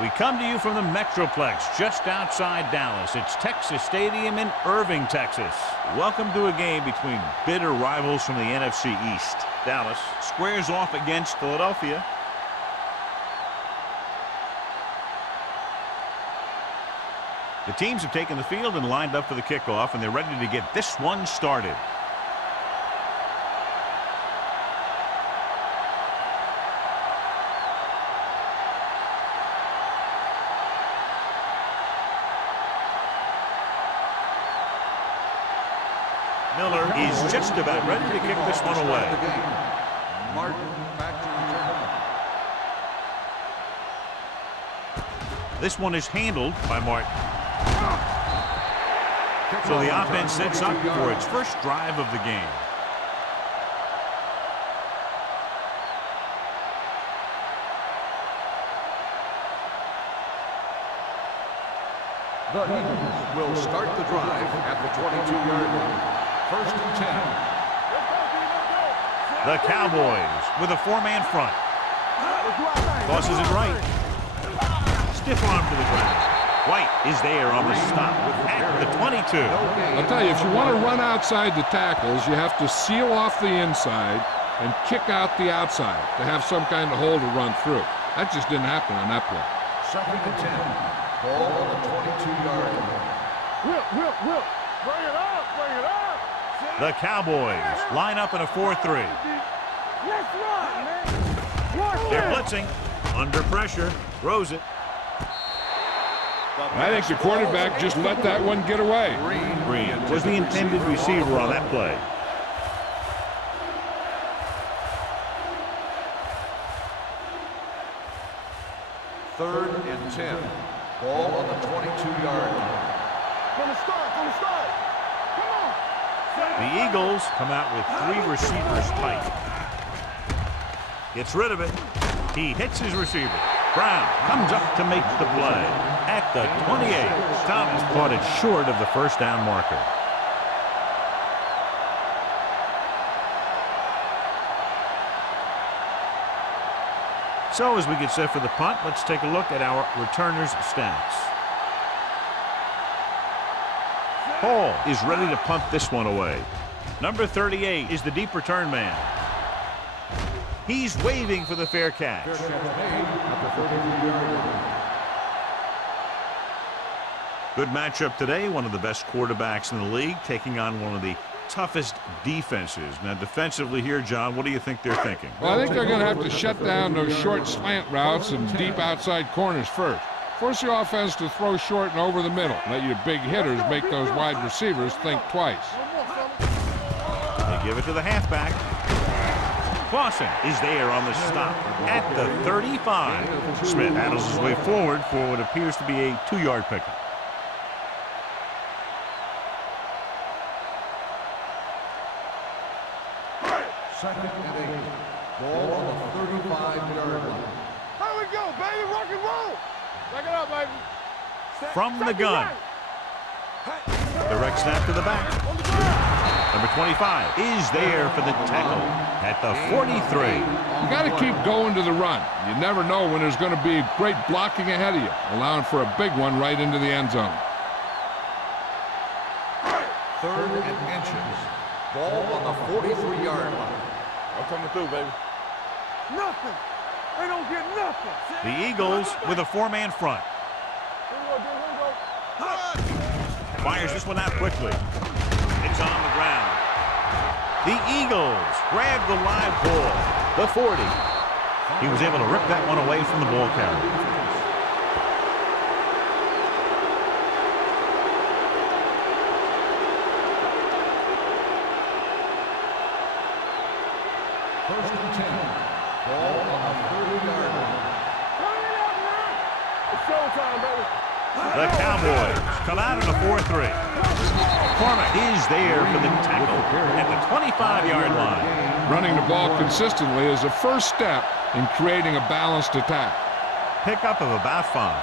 We come to you from the Metroplex just outside Dallas. It's Texas Stadium in Irving, Texas. Welcome to a game between bitter rivals from the NFC East. Dallas squares off against Philadelphia. The teams have taken the field and lined up for the kickoff, and they're ready to get this one started. Miller is just about ready to kick this one away. This one is handled by Martin. So the offense sets up for its first drive of the game. The Eagles will start the drive at the 22-yard line. 1st and 10. The Cowboys with a four-man front. Tosses it right. Stiff arm to the ground. White is there on the stop at the 22. I'll tell you, if you want to run outside the tackles, you have to seal off the inside and kick out the outside to have some kind of hole to run through. That just didn't happen on that play. 2nd and 10. Ball on the 22-yard line. Will. Bring it up. The Cowboys line up in a 4-3. Let's run, man. They're blitzing. Under pressure. Throws it. I think the quarterback just let that one get away. Green was the intended receiver on that play. Third and 10. Ball on the 22-yard line. From the start. Come on. The Eagles come out with 3 receivers tight. Gets rid of it. He hits his receiver. Brown comes up to make the play. At the 28, Thomas caught it short of the first down marker. So as we get set for the punt, let's take a look at our returners' stats. Hall is ready to punt this one away. Number 38 is the deep return man. He's waving for the fair catch. Good matchup today. One of the best quarterbacks in the league taking on one of the toughest defenses. Now defensively here, John, what do you think they're thinking? Well, I think they're going to have to shut down those short slant routes and deep outside corners first. Force the offense to throw short and over the middle. Let your big hitters make those wide receivers think twice. They give it to the halfback. Clausen is there on the stop at the 35. Smith handles his way forward for what appears to be a 2-yard pickup. Second and 8. Ball on the 35-yard line. How we go, baby? Rock and roll. Back it up, baby. From the gun. Direct snap to the back. Number 25 is there for the tackle at the 43. You got to keep going to the run. You never know when there's going to be great blocking ahead of you, allowing for a big one right into the end zone. 3rd and inches. Ball on the 43-yard line. I'm coming through, baby. Nothing. They don't get nothing. The Eagles with a 4-man front. Fires this one out quickly. It's on the ground. The Eagles grab the live ball. The 40. He was able to rip that one away from the ball carrier. First and 10. Ball on the 30-yard line. It's showtime, baby. The Cowboys come out in a 4-3. McCormick is there for the tackle at the 25-yard line. Running the ball consistently is the first step in creating a balanced attack. Pickup of about 5.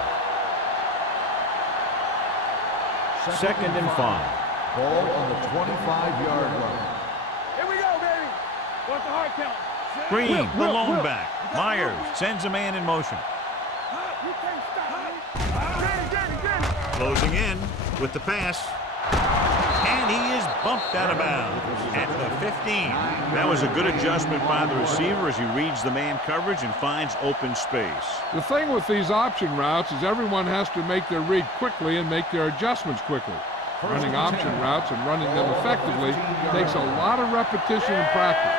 2nd and 5. Ball on the 25-yard line. Here we go, baby. What's the hard count? Green, the lone back. Myers sends a man in motion. Closing in with the pass. And he is bumped out of bounds at the 15. That was a good adjustment by the receiver as he reads the man coverage and finds open space. The thing with these option routes is everyone has to make their read quickly and make their adjustments quickly. Running option routes and running them effectively takes a lot of repetition and practice.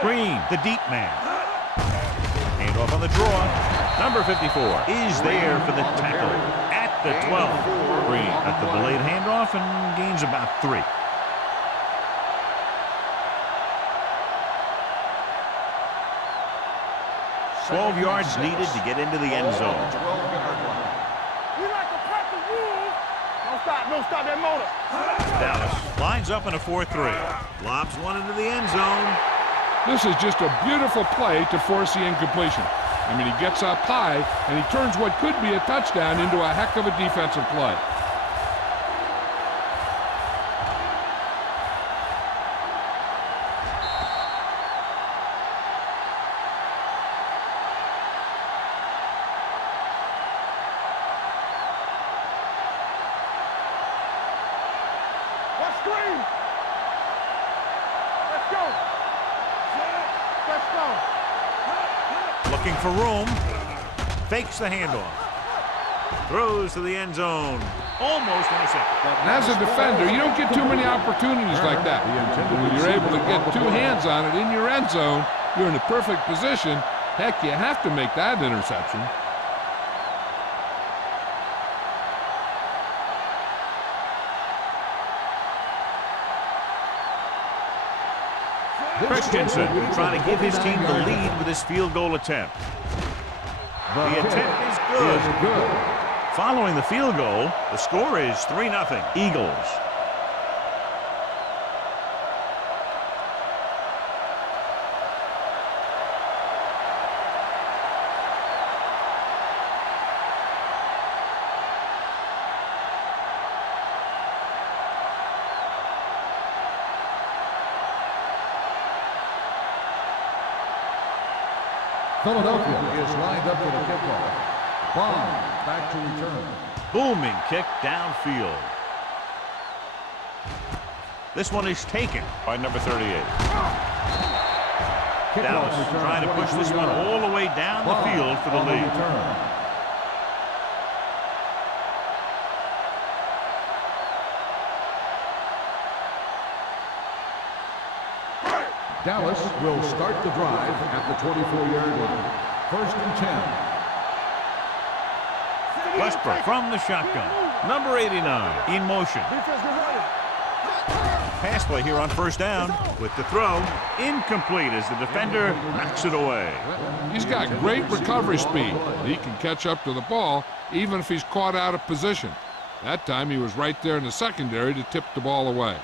Green, the deep man. Handoff on the draw. Number 54 is there for the tackle at the 12. Green at the delayed handoff and gains about 3. Twelve yards needed to get into the end zone. We like to practice rules. Don't stop that motor. Dallas lines up in a 4-3. Lobs one into the end zone. This is just a beautiful play to force the incompletion. I mean, he gets up high, and he turns what could be a touchdown into a heck of a defensive play. Let's scream. Let's go. Let's go. Looking for room. Fakes the handoff. Throws to the end zone. Almost intercepted. And as a defender, you don't get too many opportunities like that. When you're able to get 2 hands on it in your end zone, you're in a perfect position. Heck, you have to make that interception. Christensen trying to give his team the lead with his field goal attempt. The attempt is good. Following the field goal, the score is 3-0 Eagles. Philadelphia is lined up for the kickoff. Bond back to return. Booming kick downfield. This one is taken by number 38. Dallas trying to push this one all the way down the field for the lead. Dallas will start the drive at the 24-yard line. 1st and 10. Westbrook from the shotgun. Number 89 in motion. Pass play here on 1st down with the throw. Incomplete as the defender knocks it away. He's got great recovery speed. He can catch up to the ball even if he's caught out of position. That time he was right there in the secondary to tip the ball away.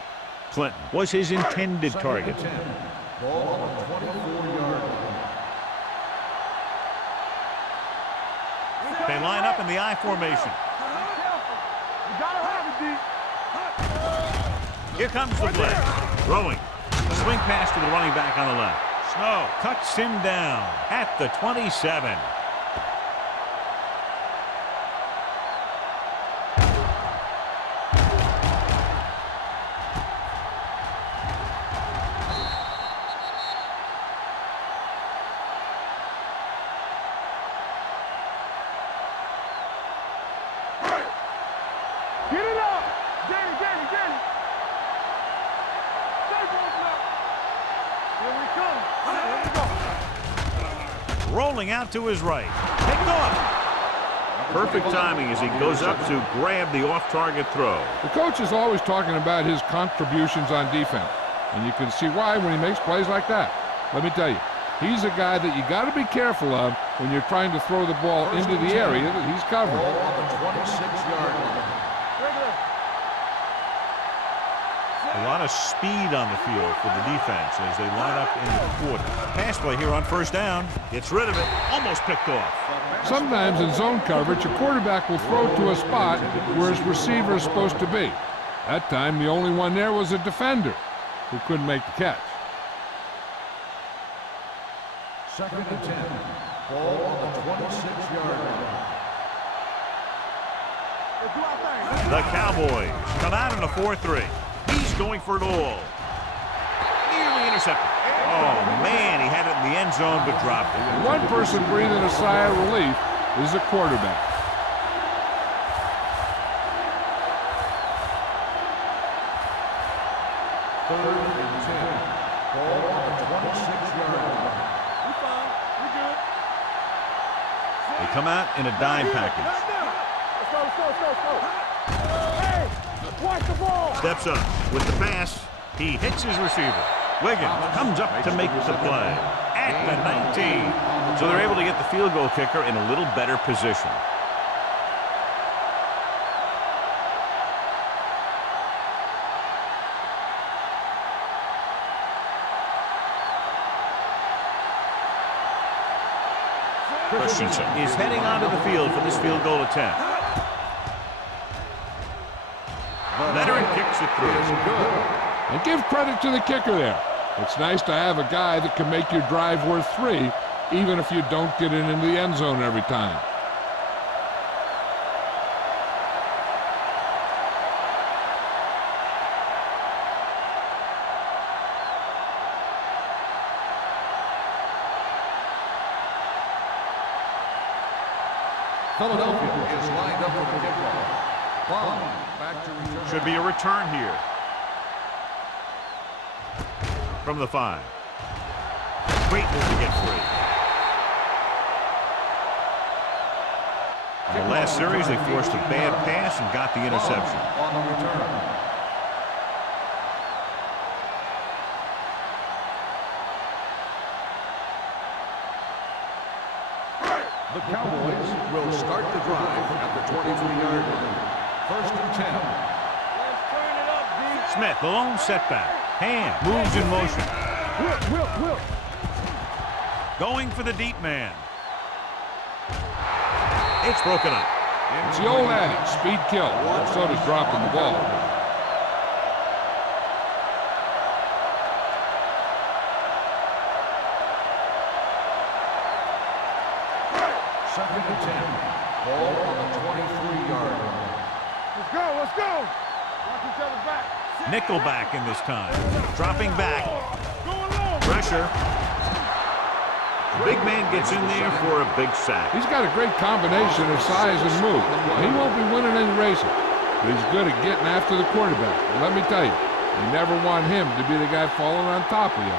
Clinton was his intended target. Ball on the 24-yard line. They line up in the I formation. You gotta have it, D. Here comes the blitz. Throwing. Swing pass to the running back on the left. Snow cuts him down at the 27. Get it up. Get it. Stay broken up. Here we come. Here we go. Rolling out to his right. Picked off. Perfect timing as he goes up to grab the off-target throw. The coach is always talking about his contributions on defense, and you can see why when he makes plays like that. Let me tell you, he's a guy that you got to be careful of when you're trying to throw the ball into the area that he's covering. Ball on the 26-yard line. A lot of speed on the field for the defense as they line up in the quarter. Pass play here on 1st down. Gets rid of it. Almost picked off. Sometimes in zone coverage, a quarterback will throw to a spot where his receiver is supposed to be. That time, the only one there was a defender who couldn't make the catch. 2nd and 10. Ball on the 26-yard line. do our thing. The Cowboys come out in a 4-3. He's going for it all. Nearly intercepted. Oh, man, he had it in the end zone but dropped it. One person breathing a sigh of relief is the quarterback. Third and 10. Ball on the 26-yard line. We fine. We good. They come out in a dime package. Let's go, let's go, let's go, let's go. Hey, watch the ball. Steps up with the pass. He hits his receiver. Wiggins comes up to make the play at the 19. So they're able to get the field goal kicker in a little better position. Christensen is heading onto the field for this field goal attempt. Veteran kicks it through. And give credit to the kicker there. It's nice to have a guy that can make your drive worth 3, even if you don't get it into the end zone every time. Philadelphia is lined up for the kickoff. Bond back to return. Should be a return here. From the 5. Great move to get free. In the last series, they forced a bad pass and got the interception. On the return. The Cowboys will start the drive at the 23-yard line. First and 10. Let's turn it up, D. Smith, the lone setback. Hand moves in motion. Whip. Going for the deep man. It's broken up. It's the old adage, speed kills. So does dropping the ball. Second and 10. Ball on the 23-yard line. Let's go. Watch each other back. Nickelback in this time. Dropping back. Going long. Pressure. The big man gets in there for a big sack. He's got a great combination of size and move. He won't be winning any races, but he's good at getting after the quarterback. And let me tell you, you never want him to be the guy falling on top of you.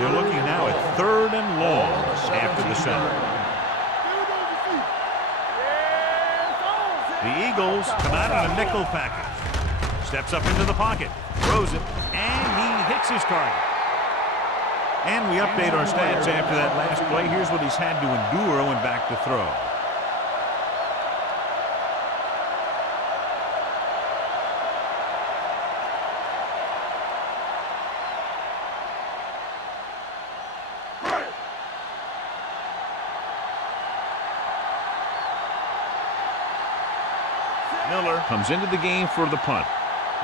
They're looking now at 3rd and long after the center. The Eagles come out in a nickel package. Steps up into the pocket, throws it, and he hits his target. And we update our stats after that last play. Here's what he's had to endure when back to throw. Miller comes into the game for the punt.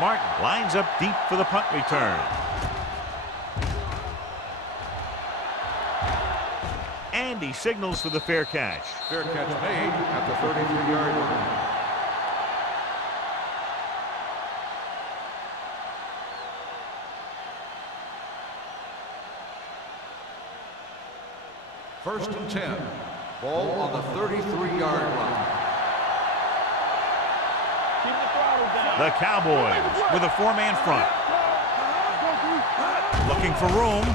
Martin lines up deep for the punt return. And he signals for the fair catch. Fair catch made at the 33-yard line. First and 10. Ball on the 33-yard line. The Cowboys with a 4-man front. Looking for room.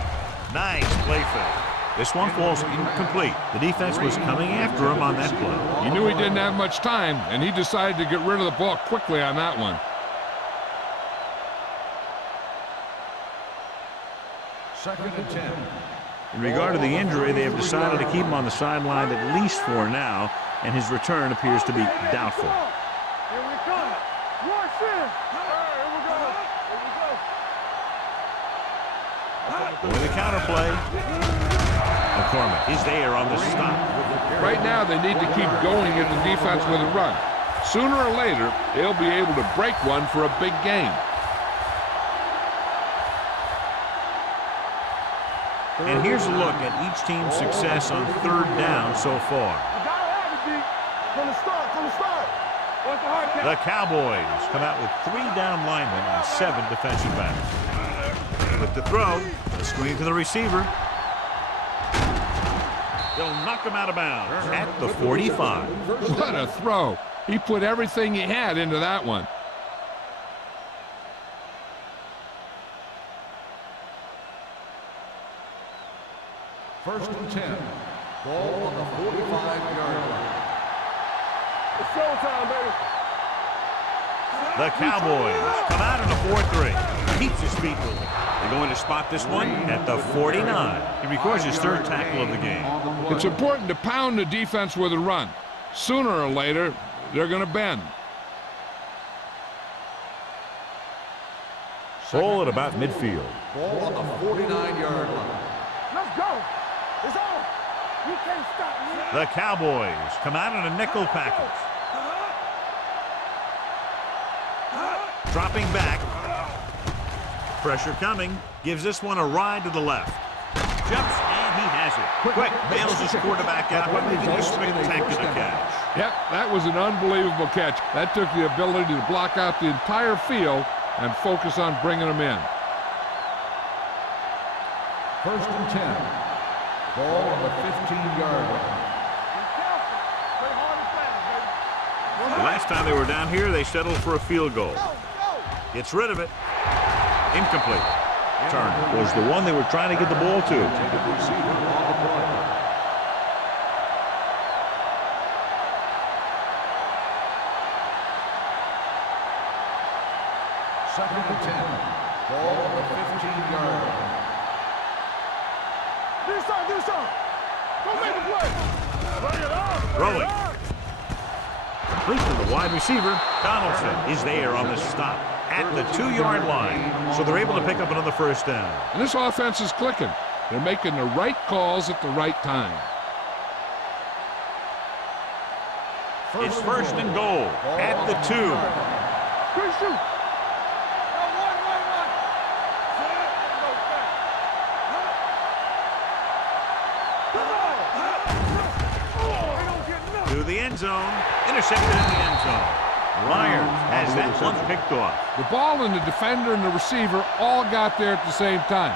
Nice play fake. This one falls incomplete. The defense was coming after him on that play. He knew he didn't have much time, and he decided to get rid of the ball quickly on that one. Second and 10. In regard to the injury, they have decided to keep him on the sideline at least for now, and his return appears to be doubtful. Here we come. Rush in. Here we go. With the counterplay. McCormick is there on the stop. Right now, they need to keep going in the defense with a run. Sooner or later, they'll be able to break one for a big gain. And here's a look at each team's success on 3rd down so far. You gotta have it, D. From the start. What's the hard count? The Cowboys come out with 3 down linemen and 7 defensive backs. With the throw, the screen to the receiver. They'll knock him out of bounds at the 45. What a throw. He put everything he had into that one. First and 10. Ball on the 45-yard line. It's showtime, baby. The Cowboys come out in a 4-3. Keeps his feet moving. They're going to spot this one at the 49. He records his 3rd tackle of the game. It's important to pound the defense with a run. Sooner or later, they're going to bend. Ball at about midfield. Ball on the 49-yard line. Let's go. It's on. You can't stop me. The Cowboys come out in a nickel package. Dropping back. Pressure coming. Gives this one a ride to the left. Jumps, and he has it. Quick, bails his quarterback out by making a spectacular catch. Yep, that was an unbelievable catch. That took the ability to block out the entire field and focus on bringing them in. First and 10. Ball on the 15-yard line. Be careful. Play hard and fast, baby. The last time they were down here, they settled for a field goal. Gets rid of it. Incomplete. Turner was the one they were trying to get the ball to. Intended receiver on the play. Second and 10. Ball on the 15-yard line. Do something. Go make a play. Bring it on. Throwing. Complete to the wide receiver. Donaldson is there on the stop at the 2-yard line. So they're able to pick up another 1st down. And this offense is clicking. They're making the right calls at the right time. It's 1st and goal at the 2. Good shoot. One. Go back. They don't get nothing. To the end zone. Intercepted in the end zone. Myers has that one picked off. The ball and the defender and the receiver all got there at the same time.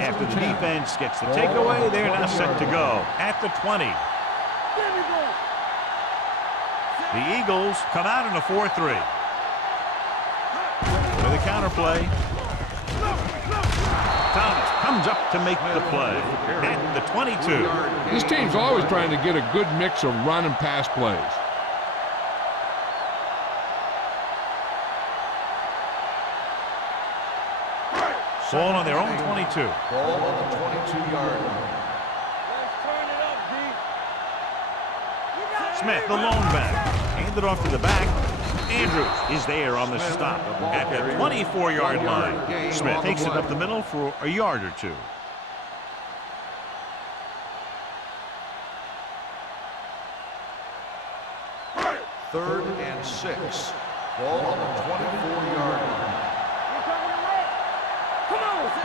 After the defense gets the takeaway, they're now set to go at the 20. The Eagles come out in a 4-3. With a counterplay. Thomas comes up to make the play at the 22. This team's always trying to get a good mix of run and pass plays. Ball on their own 22. Ball on the 22-yard line. Let's turn it up, D. Smith, the lone back. Handed off to the back. Andrews is there on the stop at the 24-yard line. Smith takes it up the middle for a yard or 2. Third and 6. Ball on the 24-yard line.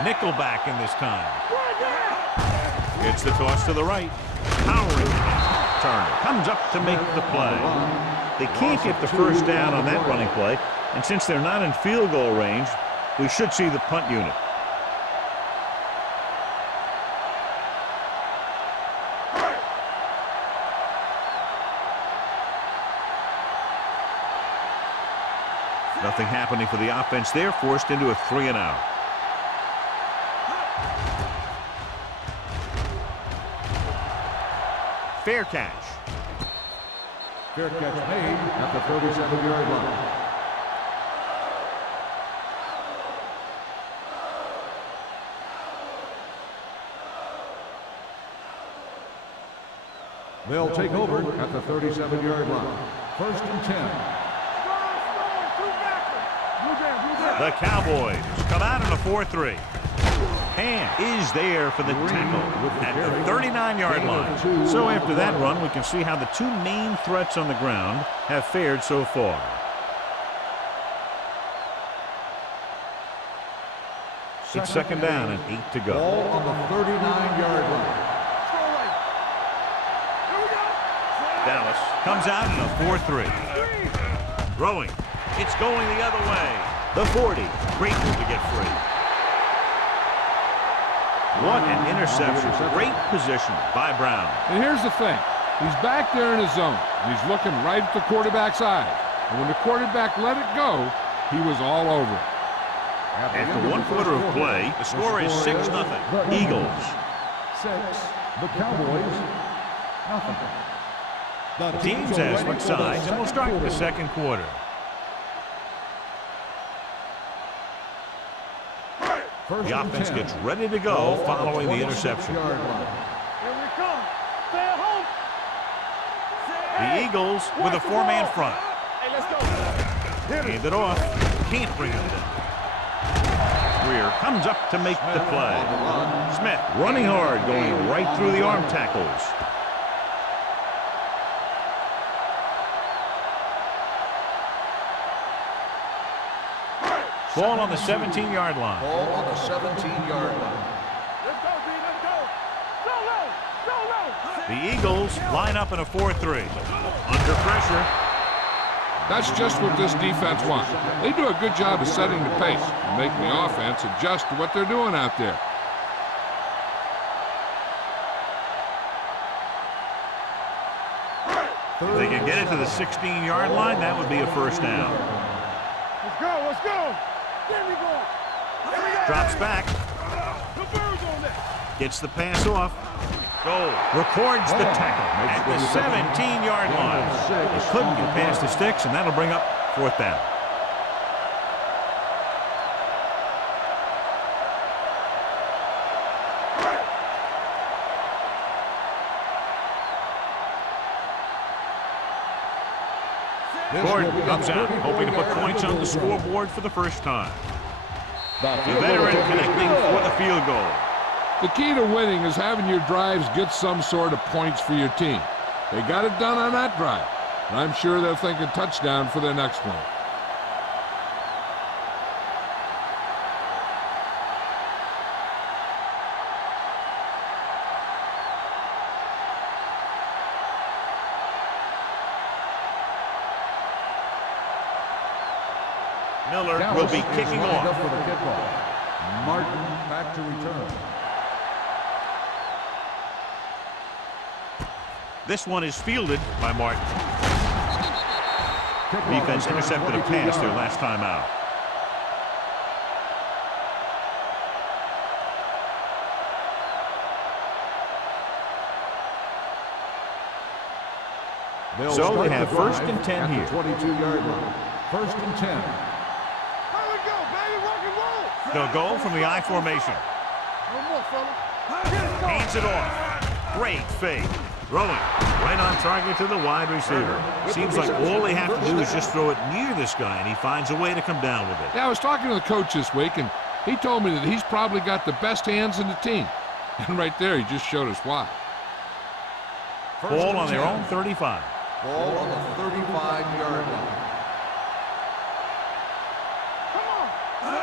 Nickelback in this time. It's the toss to the right. Powering. Turner comes up to make the play. They can't get the 1st down on that running play, and since they're not in field goal range, we should see the punt unit. Nothing happening for the offense there, forced into a 3-and-out. Fair catch. Fair catch made at the 37-yard line. They'll take over at the 37-yard line. First and 10. The Cowboys come out in a 4-3. Hand is there for the tackle at the 39-yard line. So after that run, we can see how the 2 main threats on the ground have fared so far. It's second down and 8 to go. Ball on the 39-yard line. Throw right. Here we go. Dallas comes out in a 4-3. Throwing. It's going the other way. The 40. Great move to get free. What an interception. Great position by Brown. And here's the thing. He's back there in his zone. And he's looking right at the quarterback's eye. And when the quarterback let it go, he was all over it. After 1 quarter of play, the score is 6-0. Eagles. 6. The Cowboys, nothing. The teams have switched sides, and we'll start the second quarter. The offense gets ready to go following the interception. Here we come. Stay at home. The Eagles with a 4-man front. Hey, let's go. Hand it off. Can't bring it in. Greer comes up to make the play. Smith running hard, going right through the arm tackles. Ball on the 17-yard line. Ball on the 17-yard line. Let's go, D. Let's go. Go low. Go low. The Eagles line up in a 4-3. Under pressure. That's just what this defense wants. They do a good job of setting the pace and making the offense adjust to what they're doing out there. If they can get it to the 16-yard line, that would be a first down. Let's go. Let's go. There we go. There we go. Drops back. The birds on that. Gets the pass off. Goal. Records the tackle at the 17-yard line. They couldn't get past the sticks, and that'll bring up fourth down. Gordon comes out, hoping to put points on the scoreboard for the first time. The veteran connecting for the field goal. The key to winning is having your drives get some sort of points for your team. They got it done on that drive, and I'm sure they're thinking touchdown for their next one. Miller will be kicking off. For the kickoff. Martin back to return. This one is fielded by Martin. Defense intercepted a pass their last time out. So they have first and 10 here. 22-yard line. First and 10. Here we go, baby. Rock and roll. They'll go from the I formation. No more, fella. Get it going. Hands it off. Great fake. Throwing right on target to the wide receiver. Seems like all they have to do is just throw it near this guy, and he finds a way to come down with it. Yeah, I was talking to the coach this week, and he told me that he's probably got the best hands in the team. And right there, he just showed us why. Ball on their own 35. Ball on the 35-yard line.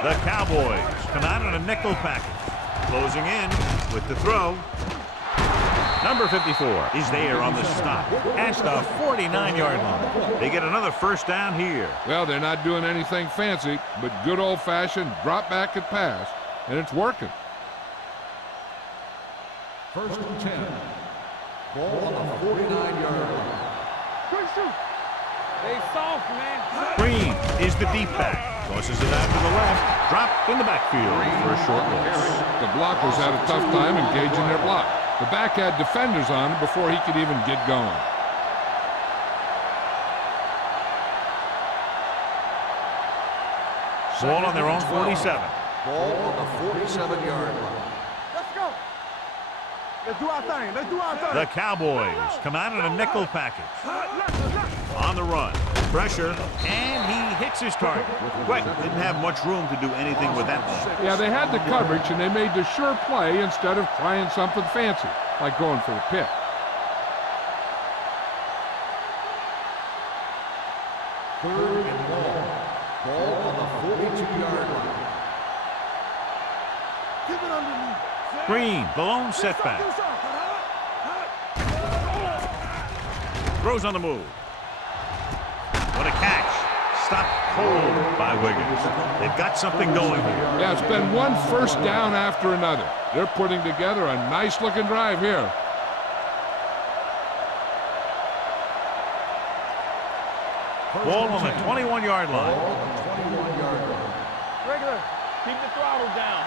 The Cowboys come out in a nickel package. Closing in with the throw. Number 54 is there on the stop at the 49-yard line. They get another first down here. Well, they're not doing anything fancy, but good old-fashioned drop back and pass, and it's working. First and 10. Ball on the 49-yard line. Quick shoot. They soft, man. Green is the deep back. Tosses it out to the left. Dropped in the backfield for a short loss. The blockers had a tough time engaging their block. The back had defenders on him before he could even get going. Ball on their own 47. Ball on the 47-yard line. Let's go. Let's do our thing. Let's do our thing. The Cowboys come out in a nickel package. On the run. Pressure, and he hits his target. Quick, didn't have much room to do anything with that one. Yeah, they had the coverage, and they made the sure play instead of trying something fancy, like going for the pick. Third and long. Ball on the 42-yard line. Screen, the lone setback. Throws on the move. What a catch. Stopped cold by Wiggins. They've got something going here. Yeah, it's been one first down after another. They're putting together a nice-looking drive here. Ball on the 21-yard line. Regular, keep the throttle down.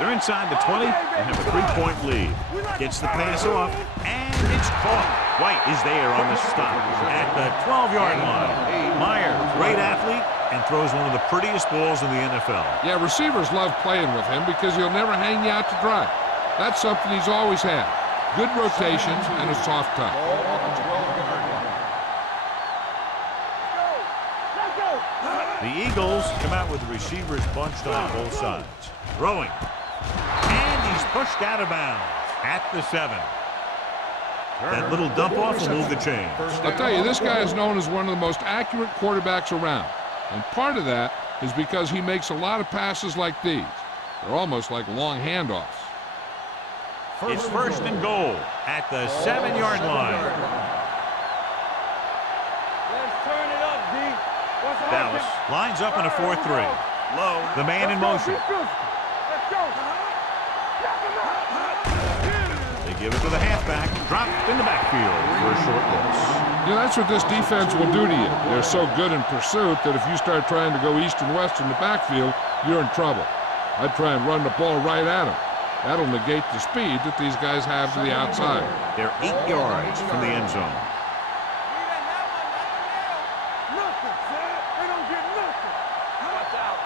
They're inside the 20 and have a 3-point lead. Gets the pass off, and it's caught. White is there on the stop at the 12-yard line. Myers, great athlete, and throws one of the prettiest balls in the NFL. Yeah, receivers love playing with him because he'll never hang you out to dry. That's something he's always had. Good rotations and a soft touch. The Eagles come out with the receivers bunched on both sides. Throwing. And he's pushed out of bounds at the 7. That little dump off will move the chains. I'll tell you, this guy is known as one of the most accurate quarterbacks around. And part of that is because he makes a lot of passes like these. They're almost like long handoffs. It's first and goal at the 7-yard line. Let's turn it up, D. What's Dallas lines up in a 4-3. Low, the man in motion. Let's go. They give it to the halfback. Dropped in the backfield for a short loss. You know, that's what this defense will do to you. They're so good in pursuit that if you start trying to go east and west in the backfield, you're in trouble. I'd try and run the ball right at them. That'll negate the speed that these guys have to the outside. They're 8 yards from the end zone. Nothing, Sam. They don't get nothing. Watch out.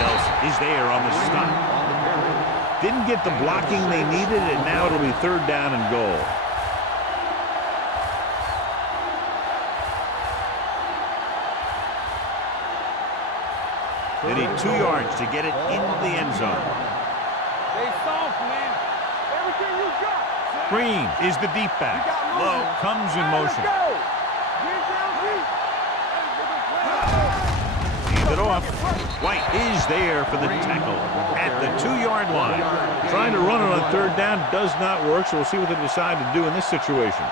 Nelson is there on the stop. Didn't get the blocking they needed, and now it'll be 3rd down and goal. They need 2 yards to get it into the end zone. Stay soft, man. Everything you got. Green is the deep back. Low comes in motion. Hand it off. White is there for the tackle at the 2-yard line. Trying to run it on 3rd down does not work, so we'll see what they decide to do in this situation.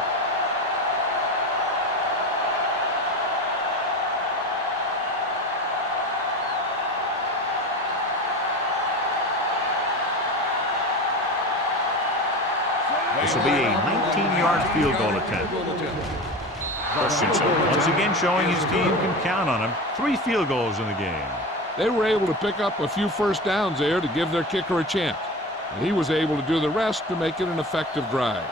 This will be a 19-yard field goal attempt. Christensen once again showing his team can count on him. 3 field goals in the game. They were able to pick up a few first downs there to give their kicker a chance. And he was able to do the rest to make it an effective drive.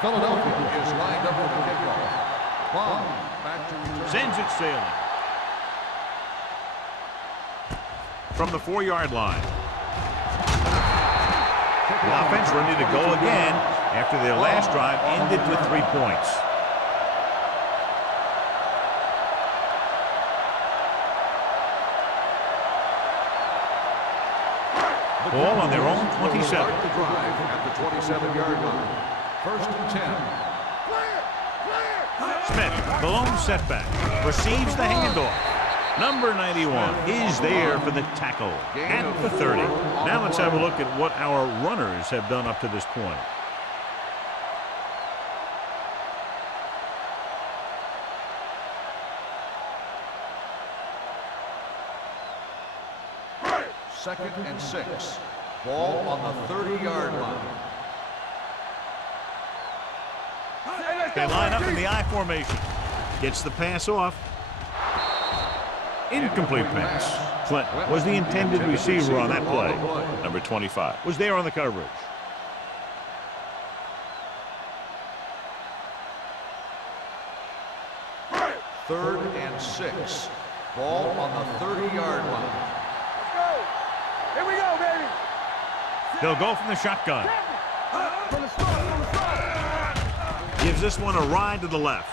Philadelphia is lined up for the kickoff. Bond back to return. Sends it sailing. From the 4-yard line. The offense ready to go again after their last drive ended with 3 points. Ball on their own 27. Start the drive at the 27-yard line. 1st and 10. Smith, the lone setback, receives the handoff. Number 91 is there for the tackle at the 30. Now let's have a look at what our runners have done up to this point. Second and 6. Ball on the 30-yard line. They line up in the I formation. Gets the pass off. Incomplete pass. Clinton was the intended receiver on that play. Number 25 was there on the coverage. Third and 6. Ball on the 30-yard line. Let's go. Here we go, baby. They'll go from the shotgun. From the start. Gives this one a ride to the left.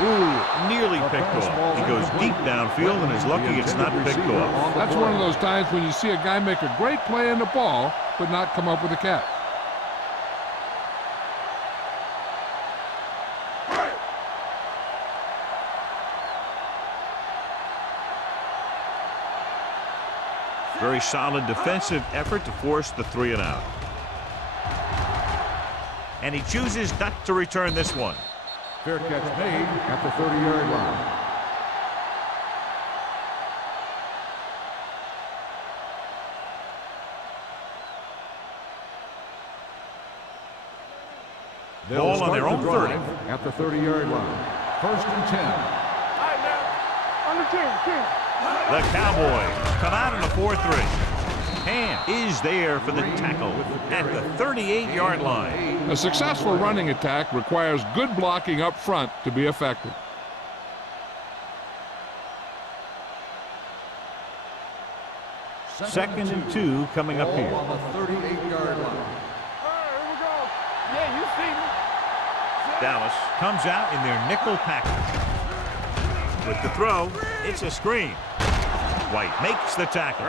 Ooh, nearly picked off. He goes deep downfield and is lucky it's not picked off. That's one of those times when you see a guy make a great play in the ball, but not come up with a catch. Very solid defensive effort to force the 3 and out. And he chooses not to return this one. Fair catch made at the 30-yard line. Ball on their own 30. At the 30-yard line. 1st and 10. All right, now. On the 10. The Cowboys come out in a 4-3. Ham is there for the tackle at the 38-yard line. A successful running attack requires good blocking up front to be effective. Second and 2 coming up here. On the 38-yard line. All right, here we go. Yeah, you see me. Dallas comes out in their nickel package. With the throw, it's a screen. White makes the tackle.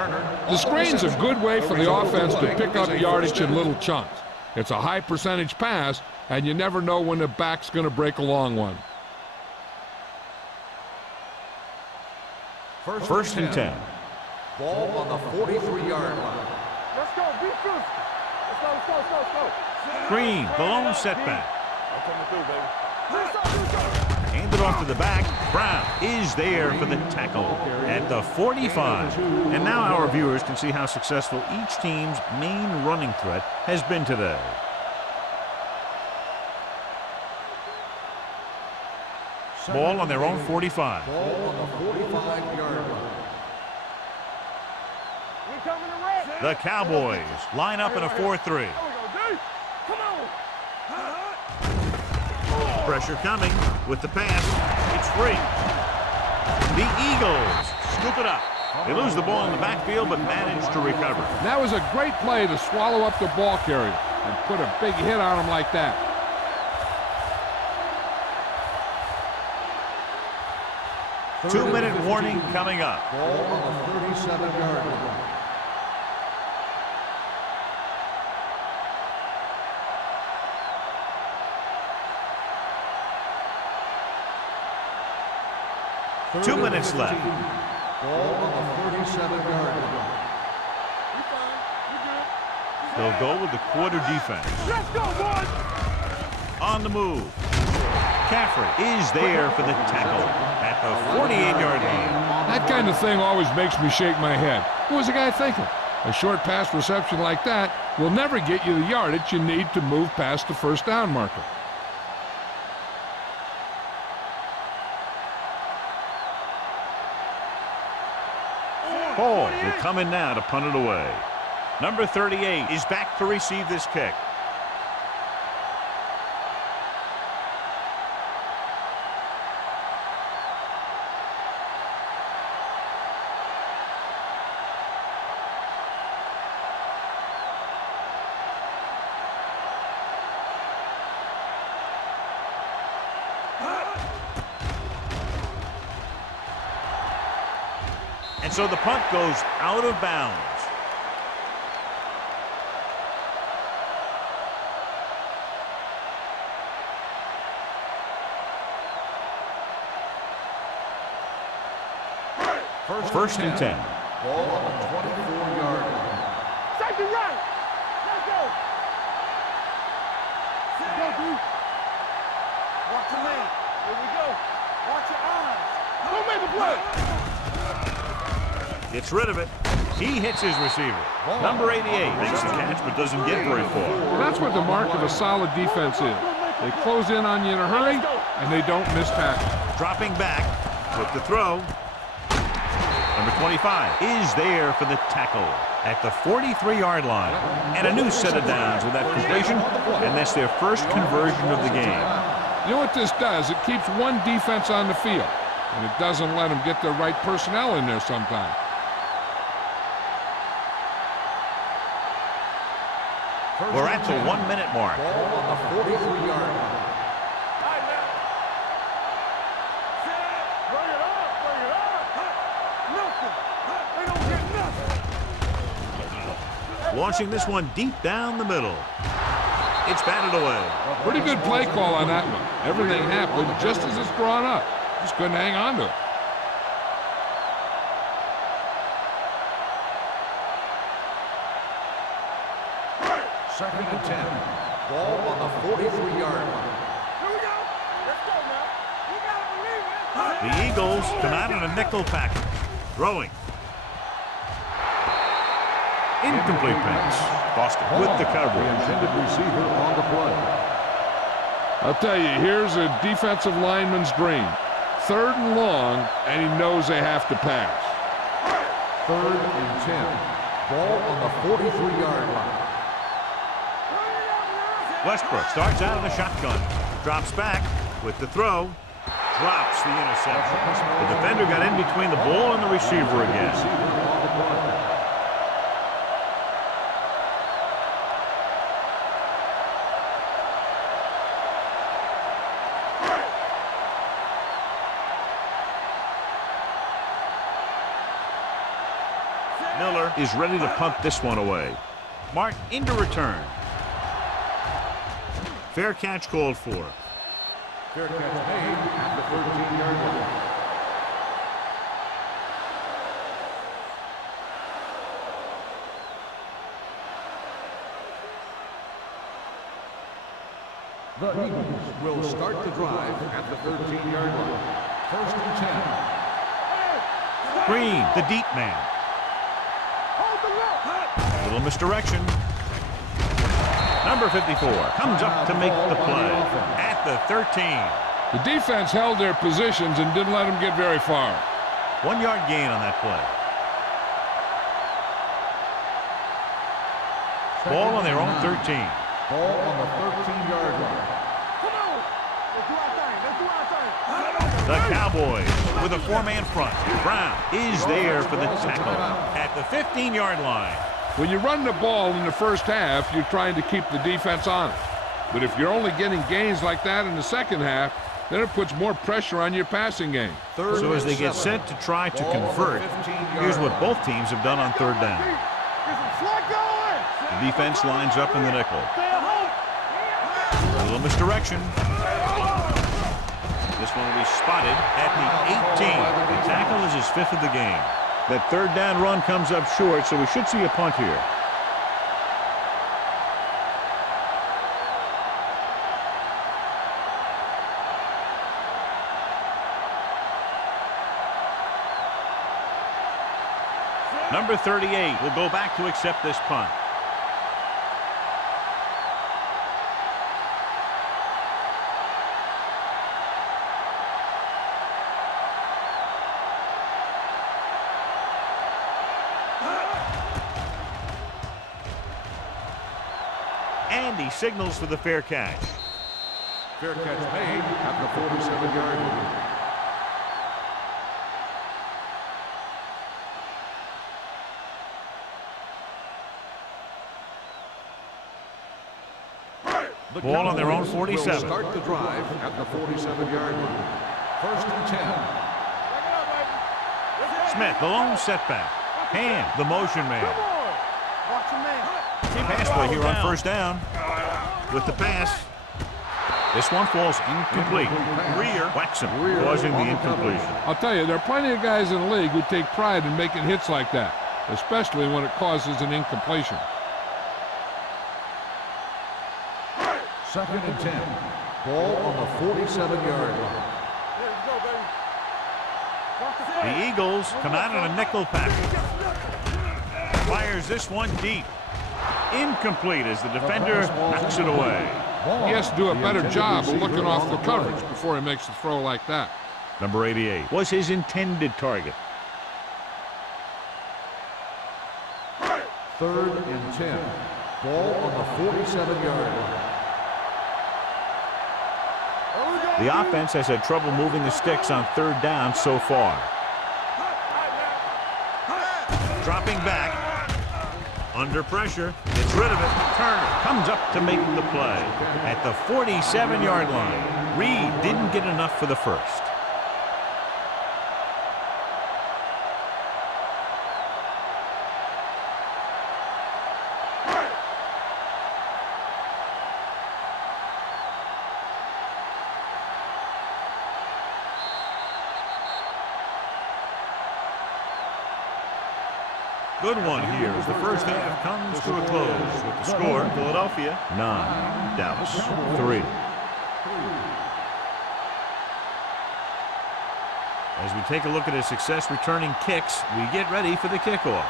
The screen's a good way for the offense to pick up yardage in little chunks. It's a high percentage pass, and you never know when the back's going to break a long one. 1st and 10. Ball on the 43-yard line. Let's go. Be physical. Let's go. Green, the lone setback. I'm coming through, baby. Do something. Handed off to the back. Brown is there for the tackle at the 45. And now our viewers can see how successful each team's main running threat has been today. Ball on their own 45. Ball on the 45-yard line. We coming to red. The Cowboys line up in a 4-3. There we go, D. Come on. Pressure coming with the pass. It's free. The Eagles scoop it up. They lose the ball in the backfield, but manage to recover. That was a great play to swallow up the ball carrier and put a big hit on him like that. Two-minute warning coming up. Ball on the 37-yard line. Two minutes left. Ball on the 37-yard line. You fine. You good. They'll go with the quarter defense. Let's go, boys. On the move. Caffrey is there for the tackle at the 48-yard line. That kind of thing always makes me shake my head. What was the guy thinking? A short pass reception like that will never get you the yardage you need to move past the 1st down marker. Hall will come in now to punt it away. Number 38 is back to receive this kick. And so the punt goes out of bounds. First and 10. Ball on the 24-yard line. Safety right. Let's go. Go, D. Watch your man. Here we go. Watch your eyes. Don't make a play. Gets rid of it. He hits his receiver. Number 88 makes the catch but doesn't get very far. That's what the mark of a solid defense is. They close in on you in a hurry, and they don't miss tackles. Dropping back with the throw. Number 25 is there for the tackle at the 43-yard line. And a new set of downs with that completion, and that's their first conversion of the game. You know what this does? It keeps one defense on the field, and it doesn't let them get the right personnel in there sometimes. We're at the 1-minute mark. Ball on the 43-yard line. Launching this one deep down the middle. It's batted away. Pretty good play call on that one. Everything happened just as it's drawn up. Just couldn't hang on to it. Second and 10. Ball on the 43-yard line. Here we go. Let's go now. You gotta believe it. The Eagles come out in a nickel package. Throwing. Incomplete pass. Boston with the The coverage. intended receiver on the play. I'll tell you, here's a defensive lineman's dream. 3rd and long, and he knows they have to pass. 3rd and 10. Ball on the 43-yard line. Westbrook starts out in the shotgun. Drops back with the throw. Drops the interception. The defender got in between the ball and the receiver again. Receiver on the play. Miller is ready to punt this one away. Mark into return. Fair catch called for. Fair catch made at the 13-yard line. The Eagles will start the drive at the 13-yard line. 1st and 10. Green, the deep man. Little misdirection. Number 54 comes up to make the play at the 13. The defense held their positions and didn't let them get very far. 1 yard gain on that play. Ball on their own 13. Ball on the 13-yard line. Come on. Let's do our thing. Let's do our thing. The Cowboys with a 4-man front. Brown is there for the tackle at the 15-yard line. When you run the ball in the first half, you're trying to keep the defense on it. But if you're only getting gains like that in the second half, then it puts more pressure on your passing game. So as they get set to try to convert, here's what both teams have done on 3rd down. The defense lines up in the nickel. A little misdirection. This one will be spotted at the 18. The tackle is his 5th of the game. That 3rd down run comes up short, so we should see a punt here. Number 38 will go back to accept this punt. And he signals for the fair catch. Fair catch made at the 47-yard line. The Ball on their own Cowboys 47. will start the drive at the 47-yard line. 1st and 10. Smith, the lone setback. Hand, the motion man. Watch your man. Pass play here on 1st down. With the pass. This one falls incomplete. Rear whacks him, causing the incompletion. I'll tell you, there are plenty of guys in the league who take pride in making hits like that, especially when it causes an incompletion. 2nd and 10. Ball on the 47-yard line. There you go, baby. Watch the play. The Eagles come out in a nickel package. Fires this one deep. Incomplete as the defender knocks it away. He has to do a better job of looking off the coverage before he makes a throw like that. Number 88 was his intended target. 3rd and 10. Ball on the 47-yard line. The offense has had trouble moving the sticks on 3rd down so far. Dropping back. Under pressure. Gets rid of it. Turner comes up to make the play. At the 47-yard line. Reed didn't get enough for the first. Good one here as the first half comes to a close with the score, Philadelphia 9, Dallas 3. As we take a look at his success returning kicks, we get ready for the kickoff.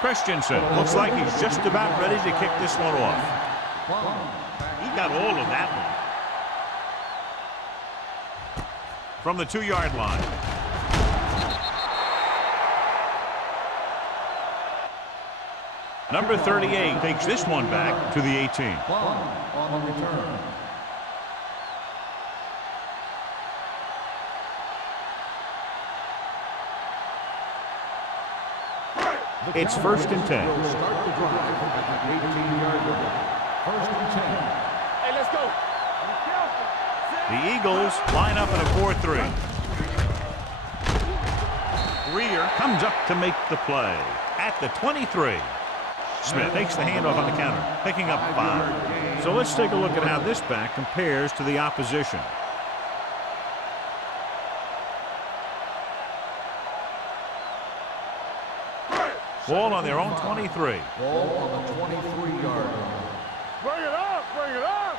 Christensen looks like he's just about ready to kick this one off. He got all of that one. From the 2-yard line. Number 38 takes this one back to the 18. On the return. It's 1st and 10. Will start the drive at the 18-yard line. 1st and 10. Hey, let's go. Be careful. The Eagles line up in a 4-3. Greer comes up to make the play at the 23. Smith takes the handoff on the counter, picking up 5. So let's take a look at how this back compares to the opposition. Ball on their own 23. Ball on the 23-yard line. Bring it up. Bring it up.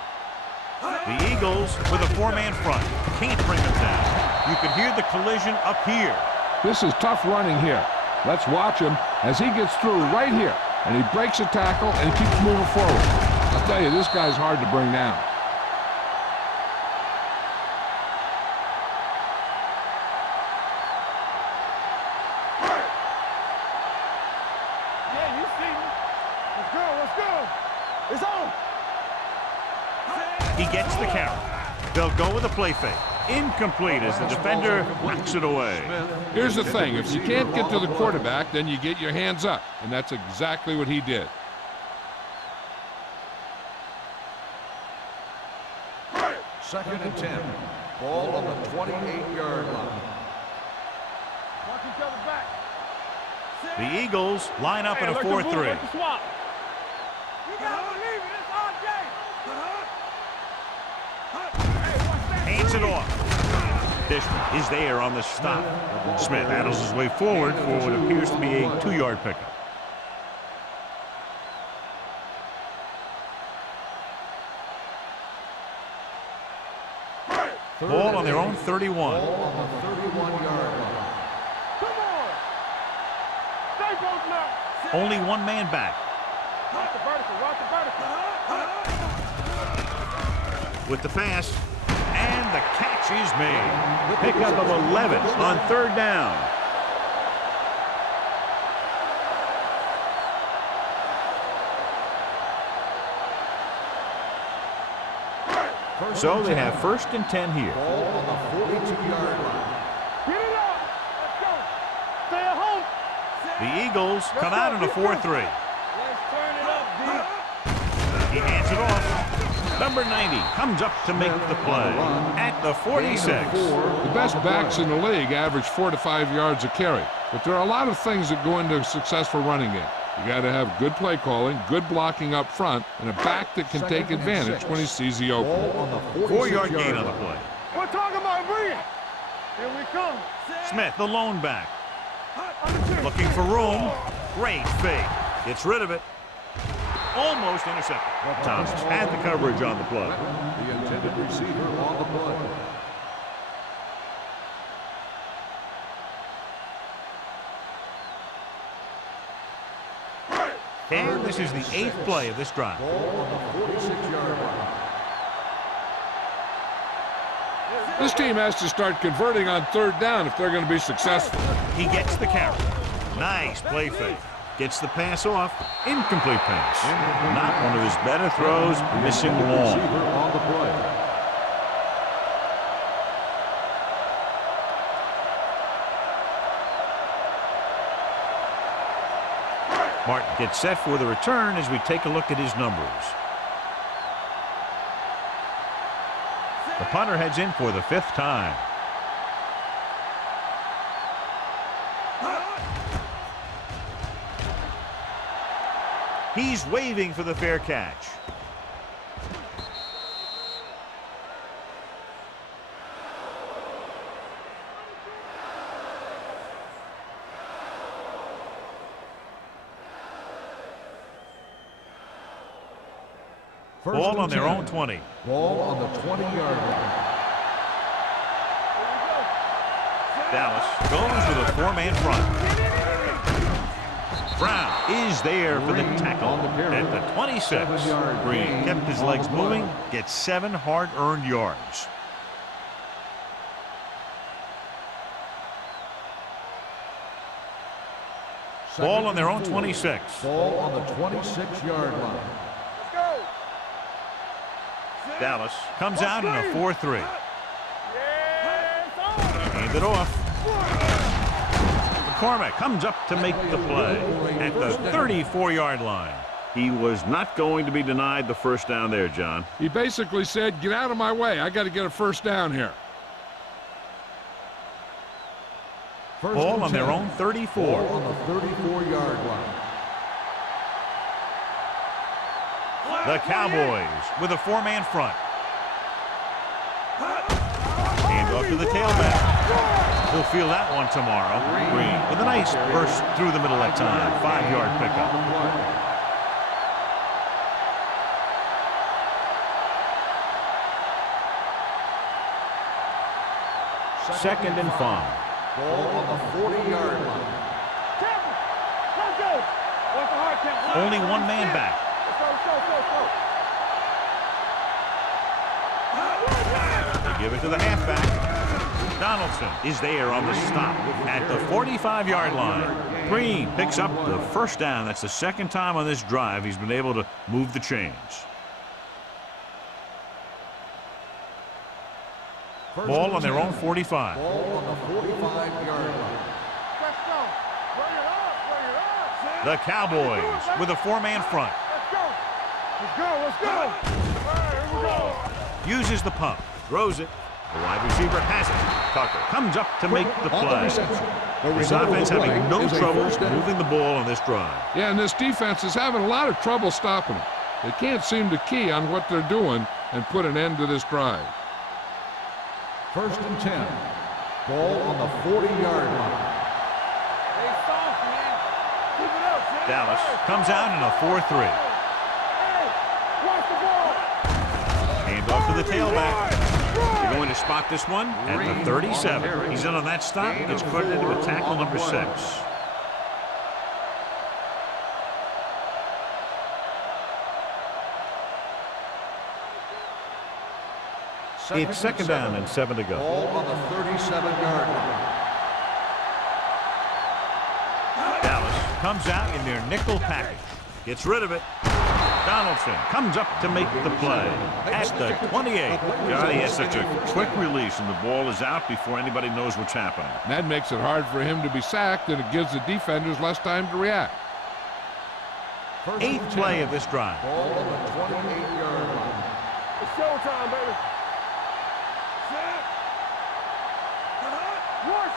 The Eagles with a 4-man front. Can't bring them down. You can hear the collision up here. This is tough running here. Let's watch him as he gets through right here. And he breaks a tackle and he keeps moving forward. I'll tell you, this guy's hard to bring down. Yeah, you see me. Let's go. Let's go. It's on. He gets the carry. They'll go with a play fake. Incomplete as the defender knocks it away. Here's the thing. If you can't get to the quarterback, then you get your hands up. And that's exactly what he did. Second and 10. Ball on the 28-yard line. Watch each other back. The Eagles line up in a 4-3. You gotta believe it. It's RJ. Hands it off. Dishman is there on the stop. Smith handles his way forward for what appears to be a 2-yard pickup. Ball on their own 31. Ball on the 31-yard line. Come on. Stay both now. Only 1 man back. Watch the vertical. Watch the vertical. With the pass. And the catch is made. Pickup of 11 on 3rd down. So they have 1st and 10 here. Ball on the 42-yard line. Get it up. Let's go. Stay at home. The Eagles come out in a 4-3. Let's turn it up, D. He hands it off. Number 90 comes up to make the play at the 46. The best backs in the league average 4 to 5 yards a carry. But there are a lot of things that go into a successful running game. You got to have good play calling, good blocking up front, and a back that can take advantage when he sees the opening. Ball on the 4-yard 46-yard gain on the line. play. We're talking about bring it. Here we come. Smith, the lone back. Understand. Looking for room. Great fake. Gets rid of it. Almost intercepted. Thomas had the coverage on the play. The intended receiver on the play. And this is the 8th play of this drive. Ball on the 46-yard line. This team has to start converting on 3rd down if they're going to be successful. He gets the carry. Nice play fake. Gets the pass off. Incomplete pass. Not one of his better throws. Missing long. Receiver on the play. Martin gets set for the return as we take a look at his numbers. The punter heads in for the 5th time. He's waving for the fair catch. Ball on their own 20. Ball on the 20-yard line. Dallas goes with a four-man front. Brown is there for the tackle at the 26. Green kept his legs moving, gets 7 hard-earned yards. Ball on their own 26. Ball on the 26-yard line. Dallas comes out in a 4-3. Hand it off. McCormick comes up to make the play at the 34-yard line. He was not going to be denied the first down there, John. He basically said, get out of my way. I got to get a first down here. Ball on their own 34. Ball on the 34-yard line. The Cowboys with a four-man front. Hand off to the tailback. He'll feel that one tomorrow. Green with a nice burst through the middle that time. 5-yard pickup. Second and 5. Ball on the 40-yard line. Only one man back. They give it to the halfback. Donaldson is there on the stop at the 45-yard line. Green picks up the first down. That's the second time on this drive he's been able to move the chains. Ball on their own 45. Ball on the 45-yard line. The Cowboys with a four-man front. Let's go. Uses the pump. Throws it. The wide receiver has it. Tucker comes up to make the play. This offense having no trouble moving the ball on this drive. Yeah, and this defense is having a lot of trouble stopping them. They can't seem to key on what they're doing and put an end to this drive. First and 10. Ball on the 40-yard line. Dallas comes out in a 4-3. Hand off to the tailback. They're going to spot this one at the 37. He's in on that stop. Gets credited with tackle number 6. It's second down and 7 to go. Ball on the 37-yard line. Dallas comes out in their nickel package. Gets rid of it. Donaldson comes up to make the play at the 28. Johnny has such a quick release, and the ball is out before anybody knows what's happening. And that makes it hard for him to be sacked, and it gives the defenders less time to react. Eighth play of this drive. Ball on the 28-yard line. It's showtime, baby.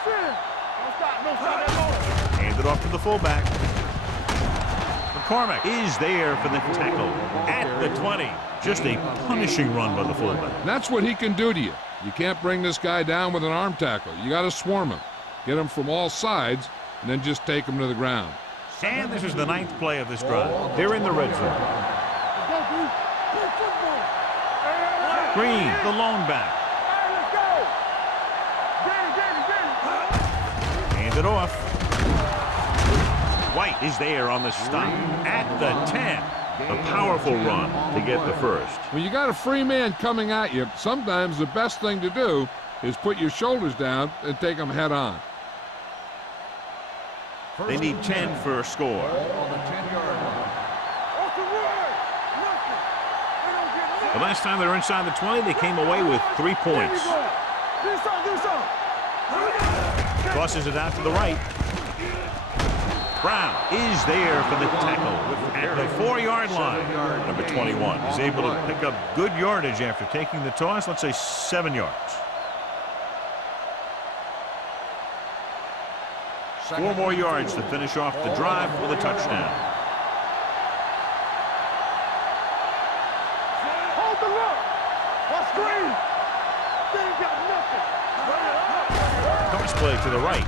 Don't stop that ball. Hand it off to the fullback. McCormick is there for the tackle at the 20. Just a punishing run by the fullback. And that's what he can do to you. You can't bring this guy down with an arm tackle. You got to swarm him. Get him from all sides, and then just take him to the ground. And this is the 9th play of this drive. They're in the red zone. Green, the lone back. Hand it off. White is there on the stop at the 10. A powerful run to get the first. When you got a free man coming at you, sometimes the best thing to do is put your shoulders down and take them head on. They need 10 for a score. On the 10-yard line. The last time they were inside the 20, they came away with 3 points. Tosses it out to the right. Brown is there for the tackle at the 4-yard line. Number 21 is able to pick up good yardage after taking the toss, let's say 7 yards. 4 more yards to finish off the drive with a touchdown. Hold the look. What's green? They ain't got nothing. Toss play to the right.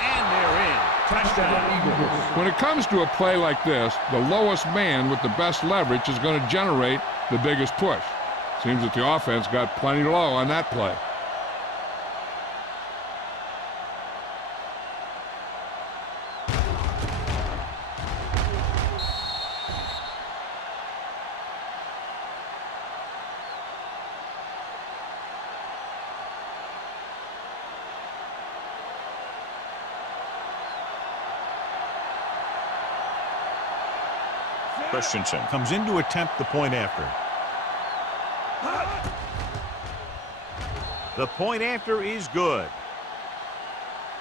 And they're in. Touchdown, Eagles. When it comes to a play like this, the lowest man with the best leverage is going to generate the biggest push. Seems that the offense got plenty low on that play. Christensen comes in to attempt the point after. The point after is good.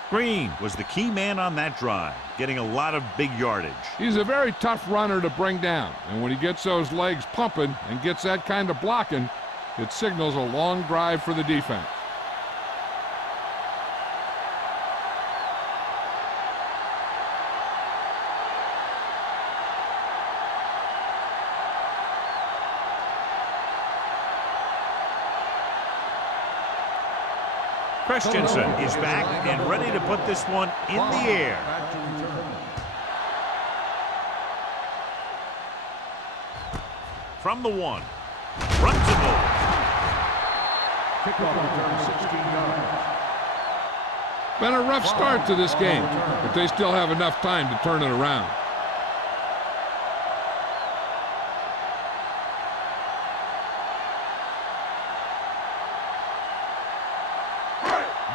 Green was the key man on that drive, getting a lot of big yardage. He's a very tough runner to bring down, and when he gets those legs pumping and gets that kind of blocking, it signals a long drive for the defense. Christensen is back and ready to put this one in the air. From the 1, runs the ball. Kickoff return 16 yards. Been a rough start to this game, but they still have enough time to turn it around.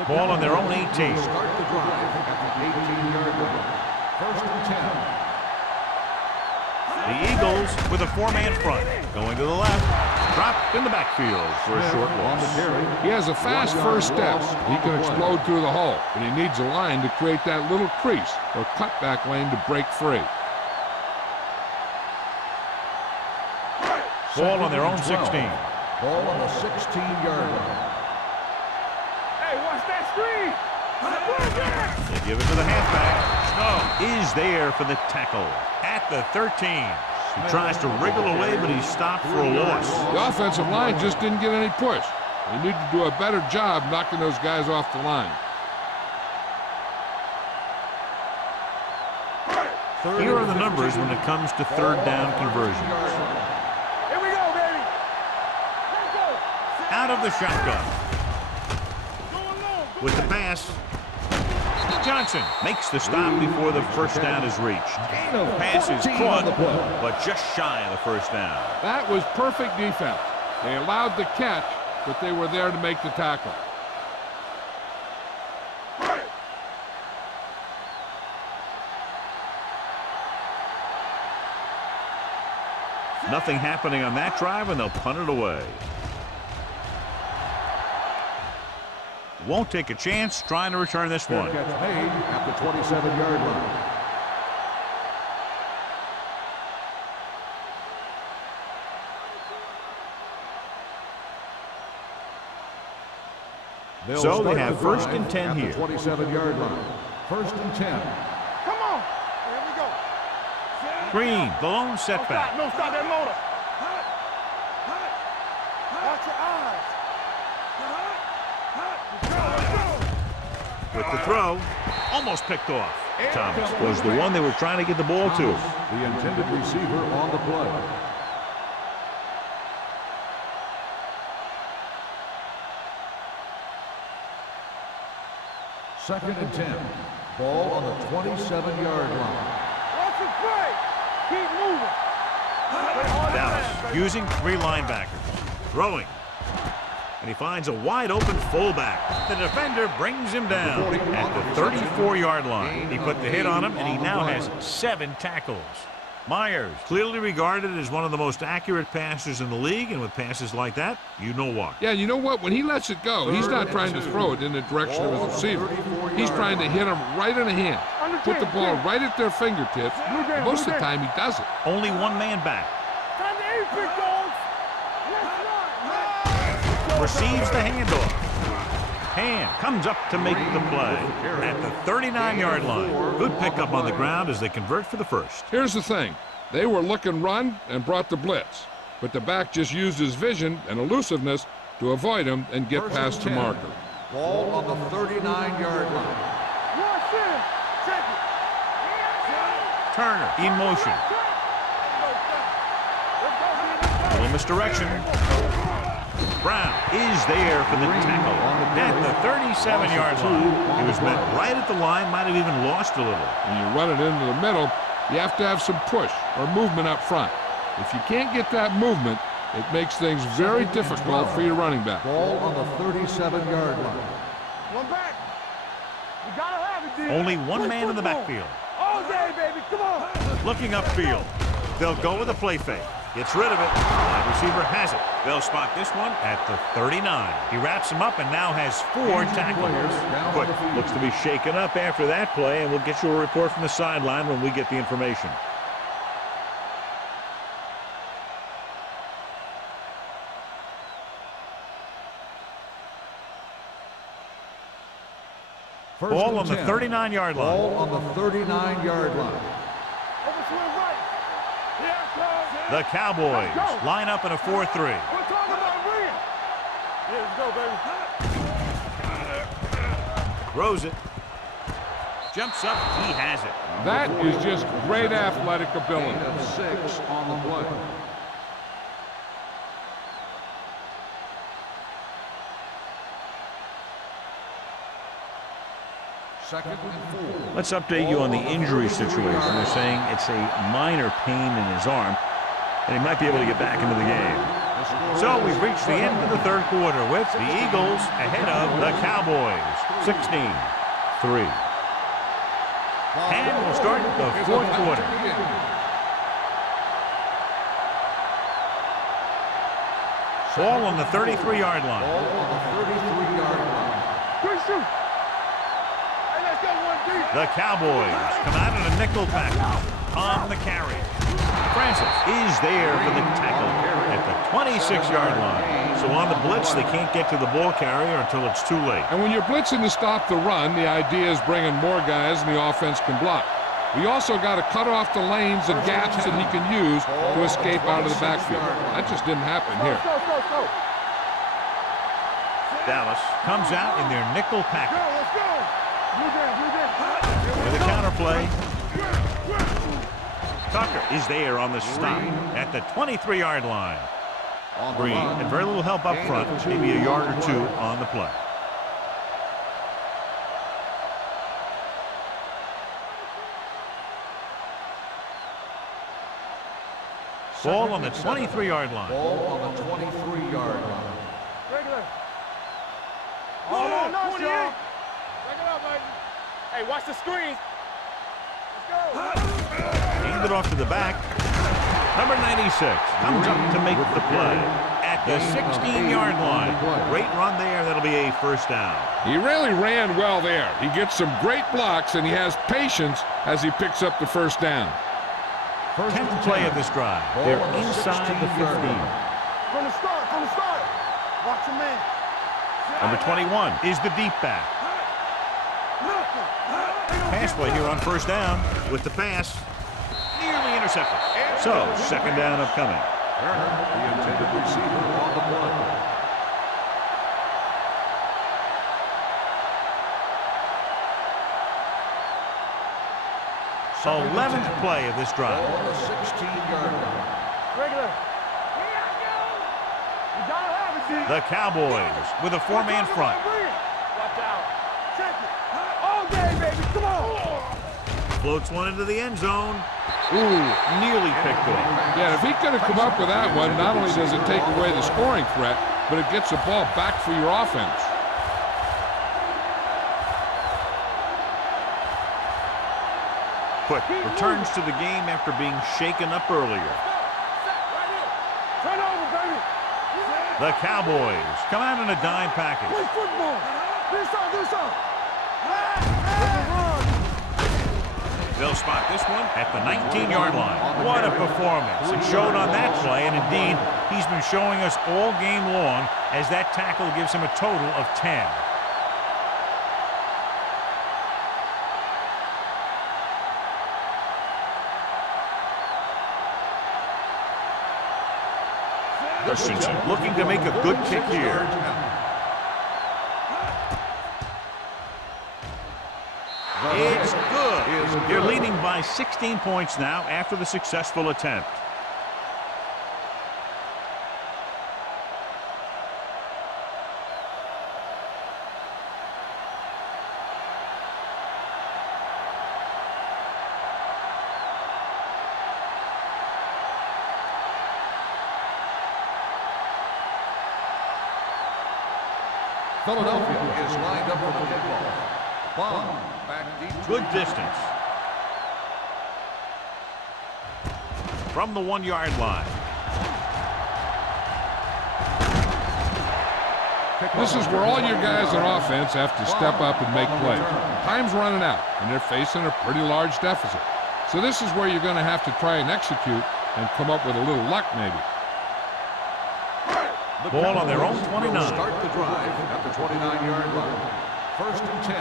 Ball on their own 18. Start the drive at the 18-yard line. First and 10. The Eagles with a 4-man front. Going to the left. Dropped in the backfield for a short loss. He has a fast first step. He can explode through the hole, but he needs a line to create that little crease or cutback lane to break free. Ball on their own 16. Ball on the 16-yard line. They give it to the halfback. Snow is there for the tackle at the 13. He tries to wriggle away, but he's stopped for a loss. The offensive line just didn't get any push. They need to do a better job knocking those guys off the line. Here are the numbers when it comes to third down conversions. Here we go, baby. Let's go. Out of the shotgun. With the pass, Johnson makes the stop before the first down is reached. The pass is caught, but just shy of the first down. That was perfect defense. They allowed the catch, but they were there to make the tackle. Nothing happening on that drive, and they'll punt it away. Won't take a chance trying to return this one. Catch made at the 27-yard line. So they have first and 10 here. 27-yard line. First and 10. Come on. Here we go. Green, the lone setback. No, stop that motor. Watch your eyes. With the throw, almost picked off. Thomas was the one they were trying to get the ball to. The intended receiver on the play. Second and 10. Ball on the 27-yard line. Watch the play. Keep moving. Dallas using 3 linebackers. Throwing. And he finds a wide open fullback. The defender brings him down at the 34-yard line. He put the hit on him, and he now has 7 tackles. Myers, clearly regarded as one of the most accurate passers in the league, and with passes like that, you know why. Yeah, you know what? When he lets it go, he's not trying to throw it in the direction of his receiver. He's trying to hit them right in the hand. Put the ball right at their fingertips. Most of the time, he does it. Only one man back. Time to aim, big dogs. Receives the handoff. Hand comes up to make the play at the 39-yard line. Good pickup on the ground as they convert for the first. Here's the thing. They were looking run and brought the blitz. But the back just used his vision and elusiveness to avoid him and get past the marker. Ball on the 39-yard line. Watch in. Check it. Turner in motion. A little misdirection. Brown is there for the tackle at the 37-yard line. He was met right at the line, might have even lost a little. When you run it into the middle, you have to have some push or movement up front. If you can't get that movement, it makes things very difficult for your running back. Ball on the 37-yard line. One back. You gotta have it, dude. Only one man in the backfield. All day, baby. Come on. Looking upfield. They'll go with a play fake. Gets rid of it. Wide receiver has it. They'll spot this one at the 39. He wraps him up and now has 4 tackles. Quick, looks to be shaken up after that play, and we'll get you a report from the sideline when we get the information. Ball on the 39-yard line. Ball on the 39-yard line. Over to the right. Here it comes. The Cowboys line up in a 4-3. We're talking about Rhea. Here, let's go, baby. Throws it. Jumps up. He has it. That is just great athletic ability. Gain of 6 on the play. Second and 4. Let's update you on the injury situation. They're saying it's a minor pain in his arm, and he might be able to get back into the game. So we've reached the end of the third quarter with the Eagles ahead of the Cowboys, 16-3. And we'll start the fourth quarter. Ball on the 33-yard line. Ball on the 33-yard line. Good shoot. Hey, let's go, one deep. The Cowboys come out in a nickel package on the carry. Francis is there for the tackle at the 26-yard line. So on the blitz, they can't get to the ball carrier until it's too late. And when you're blitzing to stop the run, the idea is bringing more guys and the offense can block. We also got to cut off the lanes and gaps that he can use to escape out of the backfield. That just didn't happen here. Go. Dallas comes out in their nickel package. Let's go. Blue down. With a counter play. Tucker is there on the stop at the 23-yard line. Green had very little help up front, maybe a yard or 2 on the play. Ball on the 23-yard line. Ball on the 23-yard line. Regular. Oh, no, y'all. Break it up, baby. Hey, watch the screens. Let's go. Hand it off to the back. Number 96 comes up to make the play at the 16-yard line. Great run there. That'll be a first down. He really ran well there. He gets some great blocks, and he has patience as he picks up the first down. 10th play of this drive. They're inside the 15. From the start. Watch your man. Number 21 is the deep back. Pass play here on first down with the pass. Nearly intercepted. So, second down upcoming. The intended receiver on the play. 11th play of this drive. Ball on the 16-yard line. Regular. You gotta have it, dude. The Cowboys with a 4-man front. Watch out. Check it. All day, baby. Come on. Floats one into the end zone. Ooh, nearly picked off. Yeah, if he could have come up with that one, not only does it take away the scoring threat, but it gets the ball back for your offense. Quick returns to the game after being shaken up earlier. Turn over, baby. The Cowboys come out in a dime package. Play football. Do something. They'll spot this one at the 19-yard line. What a performance. It showed on that play, and indeed, he's been showing us all game long as that tackle gives him a total of 10. Christensen looking to make a good kick here. It's good. They're leading by 16 points now after the successful attempt. Philadelphia is lined up for the kickoff. Bomb back deep. Good distance. From the 1-yard line. This is where all your guys on offense have to step up and make plays. Time's running out, and they're facing a pretty large deficit. So this is where you're going to have to try and execute and come up with a little luck maybe. Ball on their own 29. Start the drive at the 29-yard line. 1st and 10.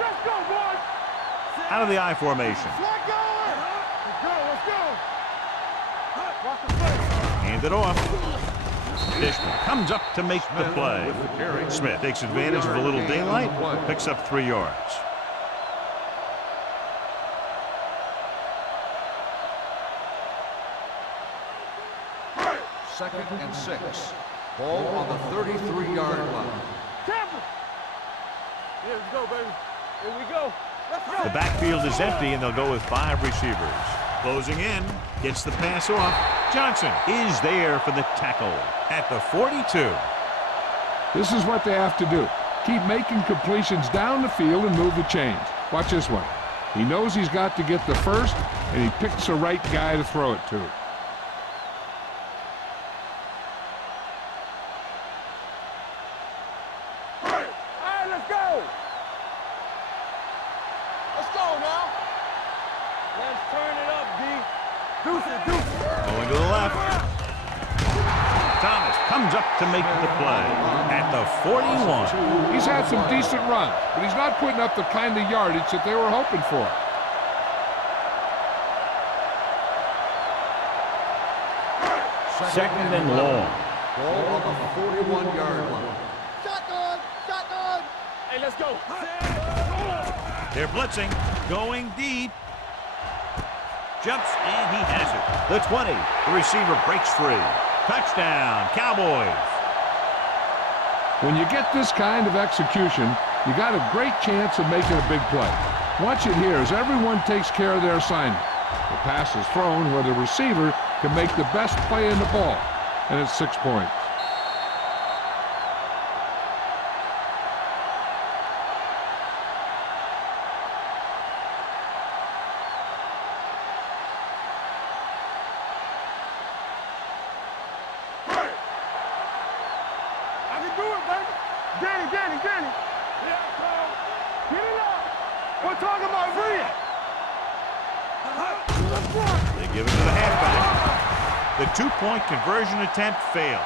Let's go, boys. Out of the I formation. Let's go. Let's go. Watch the play. Hand it off. Dishman comes up to make the play. Smith takes advantage of a little daylight, picks up 3 yards. Second and 6. Ball on the 33-yard line. Tampa. Here we go, baby. Here we go. Let's go. The backfield is empty, and they'll go with 5 receivers. Closing in, gets the pass off. Johnson is there for the tackle at the 42. This is what they have to do. Keep making completions down the field and move the chains. Watch this one. He knows he's got to get the first, and he picks the right guy to throw it to. Going to the left. Thomas comes up to make the play at the 41. He's had some decent runs, but he's not putting up the kind of yardage that they were hoping for. Second and long. Ball on the 41-yard line. Shotgun. Shotgun. Hey, let's go. They're blitzing. Going deep. Jumps, and he has it. The 20. The receiver breaks free. Touchdown, Cowboys. When you get this kind of execution, you got a great chance of making a big play. Watch it here as everyone takes care of their assignment. The pass is thrown where the receiver can make the best play in the ball, and it's 6 points. They give it to the halfback. The 2-point conversion attempt fails.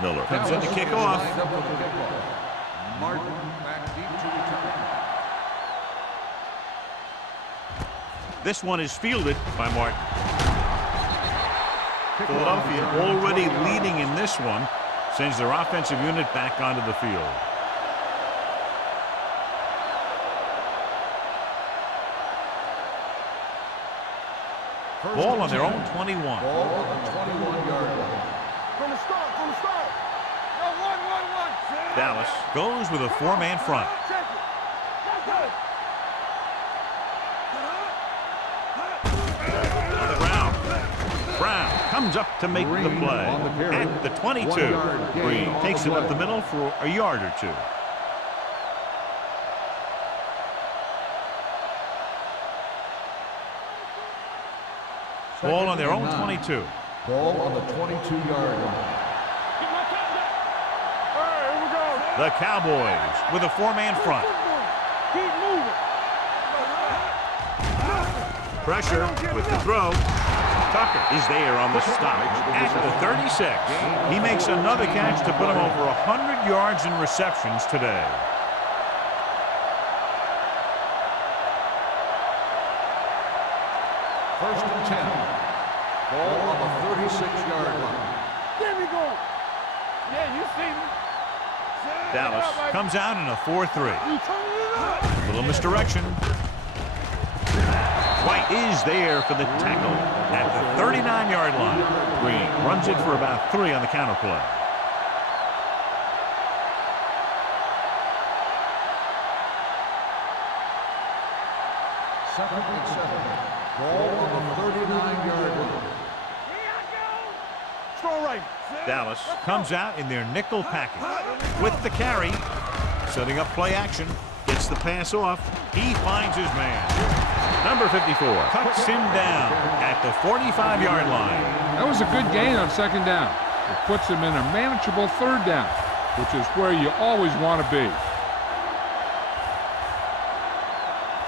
Miller comes in to kick off. Martin back deep to return. This one is fielded by Martin. Philadelphia already leading in this one, sends their offensive unit back onto the field. Ball on their own 21. Ball on the 21-yard line. From the start. No, one. Dallas goes with a 4-man front. Check it. On the ground. Brown comes up to make the play at the 22. Green takes it up the middle for a yard or 2. Ball on their own 22. Ball on the 22-yard line. The Cowboys with a 4-man front. Keep moving. Pressure with the throw. Tucker is there on the stop at the 36. He makes another catch to put him over 100 yards in receptions today. First and 10. Ball on the 36-yard line. There we go. Yeah, you see me. Dallas comes out in a 4-3. Little misdirection. White is there for the tackle at the 39-yard line. Green runs it for about 3 on the counter play. Second and 7. Ball on the 39-yard line. Strong right. Dallas comes out in their nickel package with the carry, setting up play action, gets the pass off. He finds his man. Number 54 cuts him down at the 45-yard line. That was a good gain on second down. It puts him in a manageable third down, which is where you always want to be.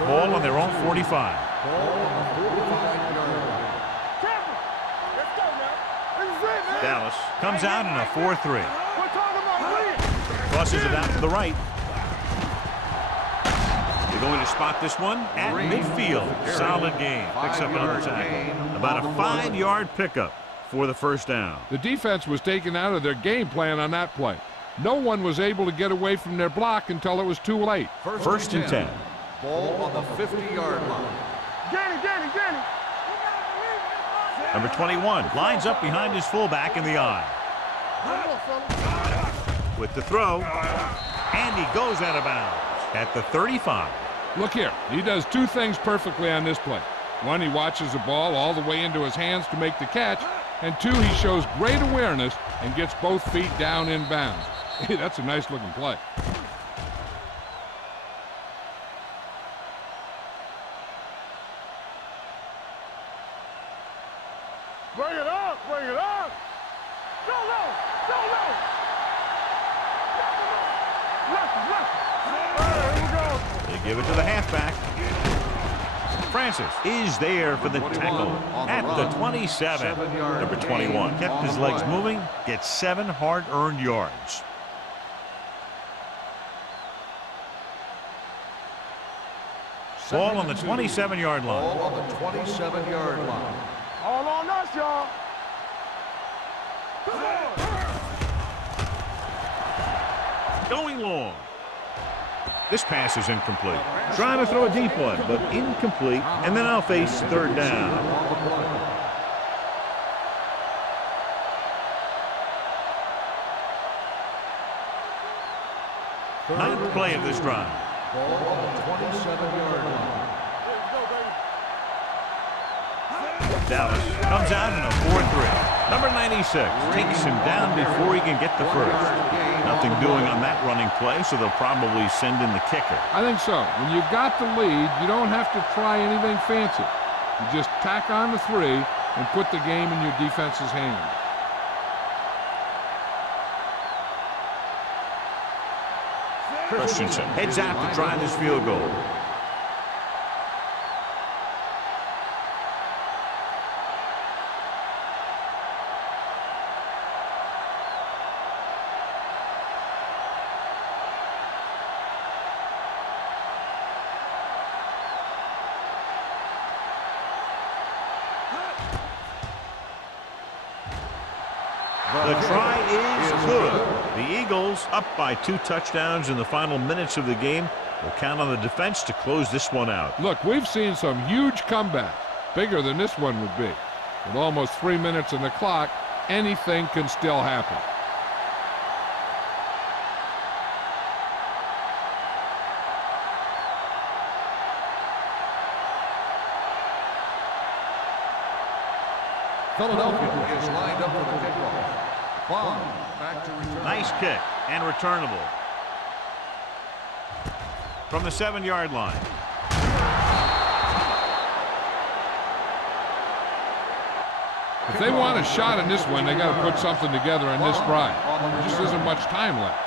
Ball on their own 45. Ball on the 45-yard line. Let's go now. This is it, man. Dallas comes out in a 4-3. We're talking about winning. Crosses it out to the right. They're going to spot this one at midfield. Solid gain. Picks up another tackle. About a 5-yard pickup for the first down. The defense was taken out of their game plan on that play. No one was able to get away from their block until it was too late. First and 10. Ball on the 50-yard line. Get it. Number 21 lines up behind his fullback in the eye. With the throw, and he goes out of bounds at the 35. Look here, he does 2 things perfectly on this play. 1, he watches the ball all the way into his hands to make the catch, and 2, he shows great awareness and gets both feet down in bounds. Hey, that's a nice looking play. Bring it up. Go low. Left. Here we go. They give it to the halfback. Francis is there for the tackle at the 27. Number 21 kept his legs moving, gets 7 hard-earned yards. Ball on the 27-yard line. Ball on the 27-yard line. All on us, y'all. Going long. This pass is incomplete. Trying to throw a deep one, but incomplete. And then I'll face third down. Ninth play of this drive. Ball on the 27-yard line. Dallas comes out in a 4-3. Number 96 takes him down before he can get the first. Nothing doing on that running play, so they'll probably send in the kicker. I think so. When you've got the lead, you don't have to try anything fancy. You just tack on the 3 and put the game in your defense's hands. Christensen heads out to try this field goal. The try is good. The Eagles, up by 2 touchdowns in the final minutes of the game, will count on the defense to close this one out. Look, we've seen some huge comebacks, bigger than this one would be. With almost 3 minutes on the clock, anything can still happen. Philadelphia is lined up for the kickoff. Bond back to return. Nice kick and returnable. From the 7-yard line. If they want a shot in this one, they got to put something together on this drive. There just isn't much time left.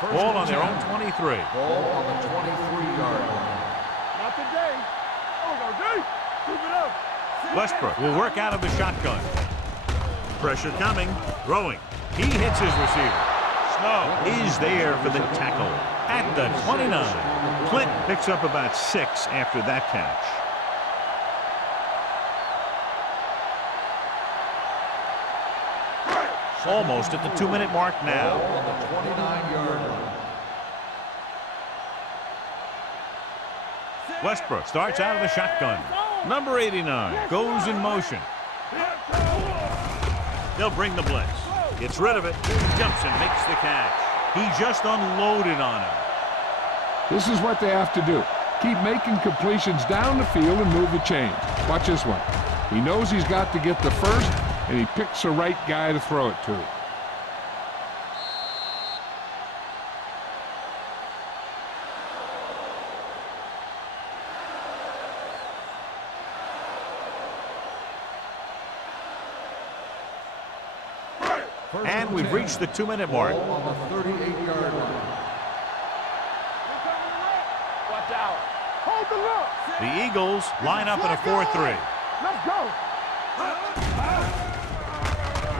Ball on their own 23. Ball on the 23-yard line. Not today. Oh, no, D. Keep it up. Westbrook will work out of the shotgun. Pressure coming. Throwing. He hits his receiver. Snow is there for the tackle at the 29. Clinton picks up about 6 after that catch. Almost at the 2-minute mark now. Ball on the 29-yard line. Westbrook starts out of the shotgun. Number 89 goes in motion. They'll bring the blitz. Gets rid of it. Jumps and makes the catch. He just unloaded on him. This is what they have to do. Keep making completions down the field and move the chains. Watch this one. He knows he's got to get the first, and he picks the right guy to throw it to. And we've reached the 2-minute mark. Ball on the 38-yard line. Watch out. Hold the look. The Eagles line up in a 4-3. Let's go.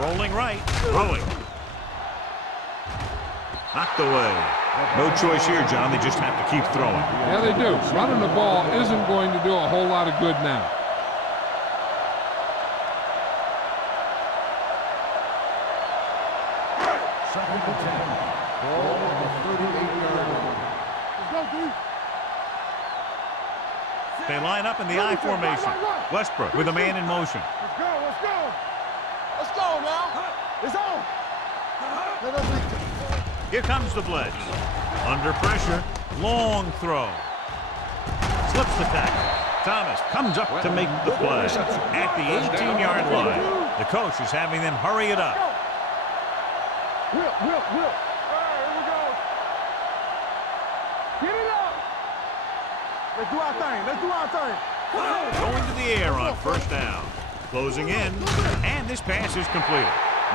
Rolling right. Throwing. Knocked away. No choice here, John. They just have to keep throwing. Yeah, they do. Running the ball isn't going to do a whole lot of good now. Second and 10. Ball on the 38-yard line. Let's go, D. They line up in the I formation. Westbrook with a man in motion. Let's go. Let's go. Let's go now. It's on. Let us make it. Here comes the blitz. Under pressure. Long throw. Slips the tackle. Thomas comes up to make the play. At the 18-yard line. The coach is having them hurry it up. Whip. All right, here we go. Get it up. Let's do our thing. Come on. Going to the air on first down. Closing in. And this pass is completed.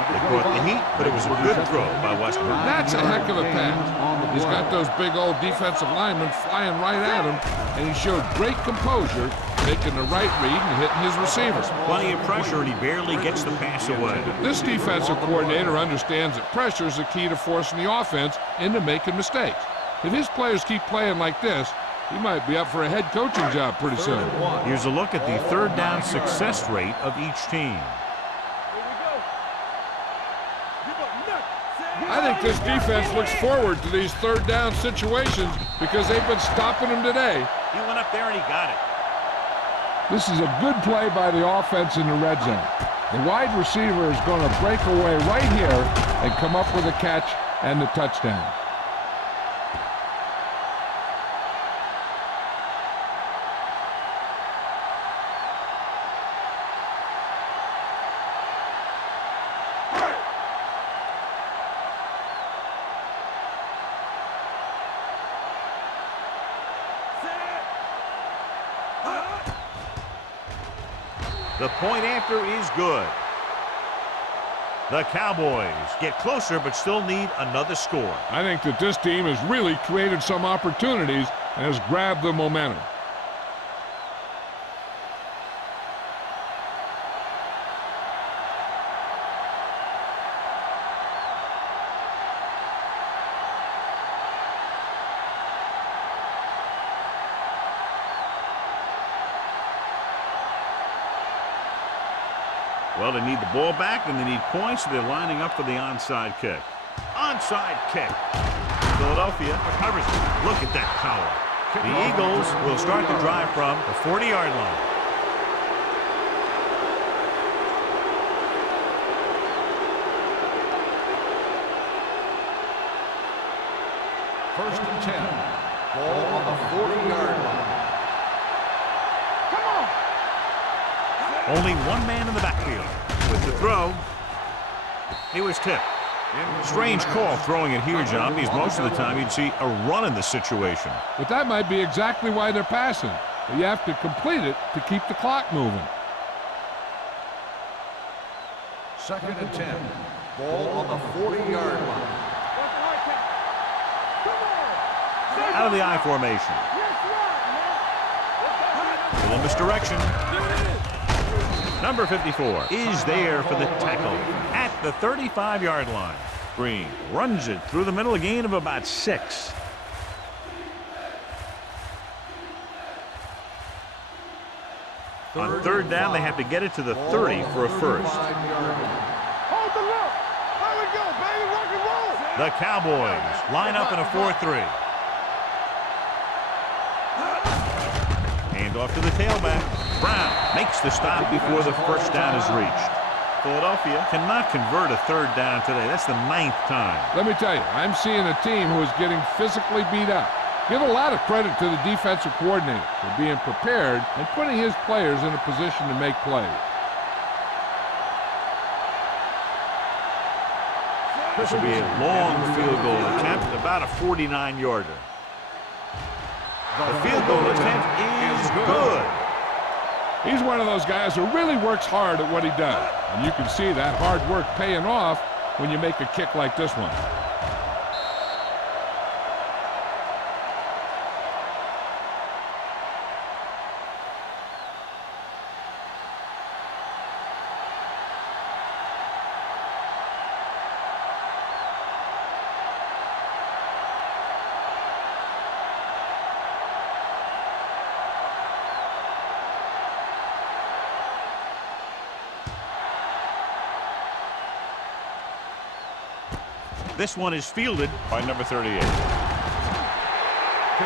They caught the heat, but it was a good throw by Westbrook. That's a heck of a pass. He's got those big old defensive linemen flying right at him, and he showed great composure, making the right read and hitting his receivers. Plenty of pressure, and he barely gets the pass away. This defensive coordinator understands that pressure is the key to forcing the offense into making mistakes. If his players keep playing like this, he might be up for a head coaching job pretty soon. Here's a look at the third down success rate of each team. I think this defense looks forward to these third down situations because they've been stopping them today. He went up there and he got it. This is a good play by the offense in the red zone. The wide receiver is going to break away right here and come up with a catch and the touchdown. The point after is good. The Cowboys get closer but still need another score. I think that this team has really created some opportunities and has grabbed the momentum. Well, they need the ball back and they need points, so they're lining up for the onside kick. Onside kick. Philadelphia recovers it. Look at that power. The Eagles will start the drive from the 40-yard line. First and 10. Ball on the 40-yard line. Only one man in the backfield. With the throw, it was tipped. Strange call throwing it here, John, because most of the time you'd see a run in this situation. But that might be exactly why they're passing. But you have to complete it to keep the clock moving. Second and 10. Ball on the 40-yard line. Out of the I formation. Full misdirection. Number 54 is there for the tackle at the 35-yard line. Green runs it through the middle, a gain of about 6. On third down, they have to get it to the 30 for a first. Hold the look. There we go, baby. Rock and roll. The Cowboys line up in a 4-3. Hand off to the tailback. Brown makes the stop before the first down is reached. Philadelphia cannot convert a third down today. That's the 9th time. Let me tell you, I'm seeing a team who is getting physically beat up. Give a lot of credit to the defensive coordinator for being prepared and putting his players in a position to make plays. This will be a long field goal attempt, about a 49-yarder. The field goal attempt is good. He's one of those guys who really works hard at what he does. And you can see that hard work paying off when you make a kick like this one. This one is fielded by number 38.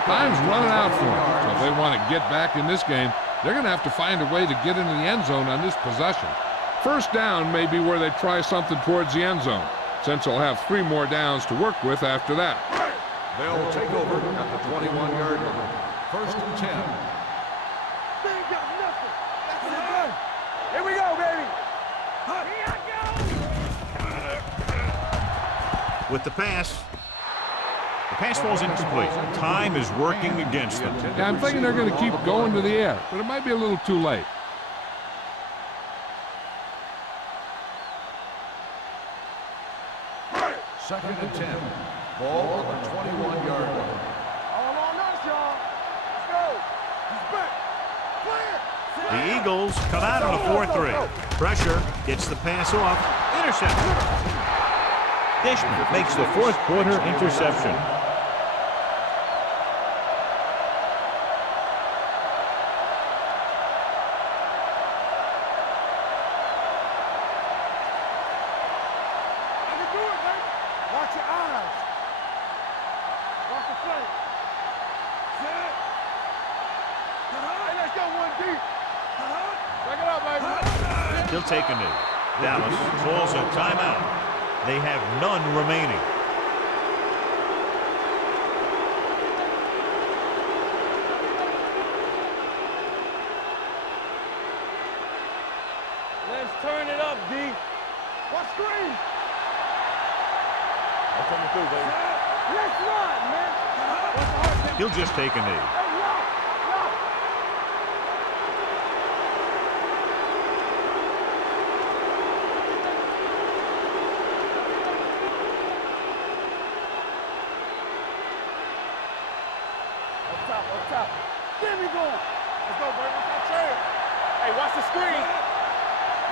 Time's running out for them. So if they want to get back in this game, they're going to have to find a way to get into the end zone on this possession. First down may be where they try something towards the end zone, since they'll have 3 more downs to work with after that. They'll take over at the 21-yard line. First and 10. They ain't got nothing. That's it. Here we go, baby. Here I go. With the pass falls incomplete. Time is working against them. Yeah, I'm thinking they're going to keep going to the air, but it might be a little too late. Second and 10. Ball on the 21-yard line. All on us, y'all. Let's go. He's back. Clear. The Eagles come out on a 4-3. Pressure gets the pass off. Interception. Dishman makes the 4th quarter interception. Watch your eyes. Watch the play. Set. Hey, let's go 1 deep. Check it out, baby. He'll take a knee. Dallas calls a timeout. They have none remaining. Let's turn it up, D. Watch screen. I'm coming through, baby. Let's run, man. He'll just take a knee. Hey, lock. Up top. Get me going. Let's go, baby. What's that trail? Hey, watch the screen.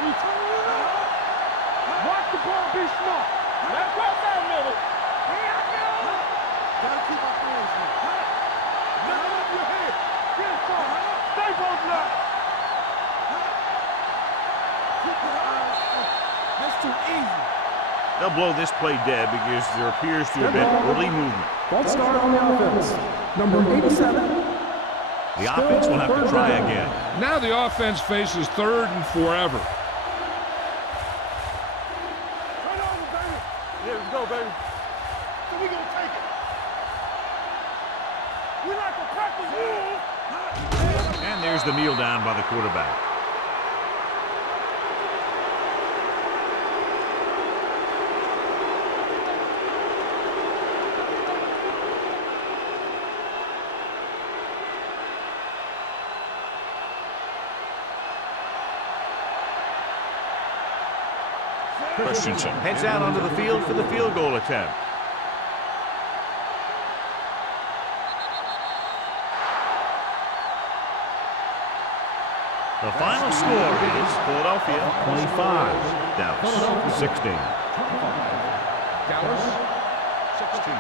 We turn it up. Watch the ball be smart. Let's cross that middle. Here I go. Gotta keep our hands in. Never up your head. Get it forward. Stay both left. Keep your eyes up. That's too easy. They'll blow this play dead because there appears to have been early movement. False start on the offense. Number 87. The offense will have to try again. Now the offense faces 3rd and forever. Turn on, baby. Yeah, let's go, baby. So we gonna take it. We like to practice rules. And there's the kneel down by the quarterback. Christensen heads out onto the field for the field goal attempt. The final score is Philadelphia 25, Dallas 16. Dallas 16.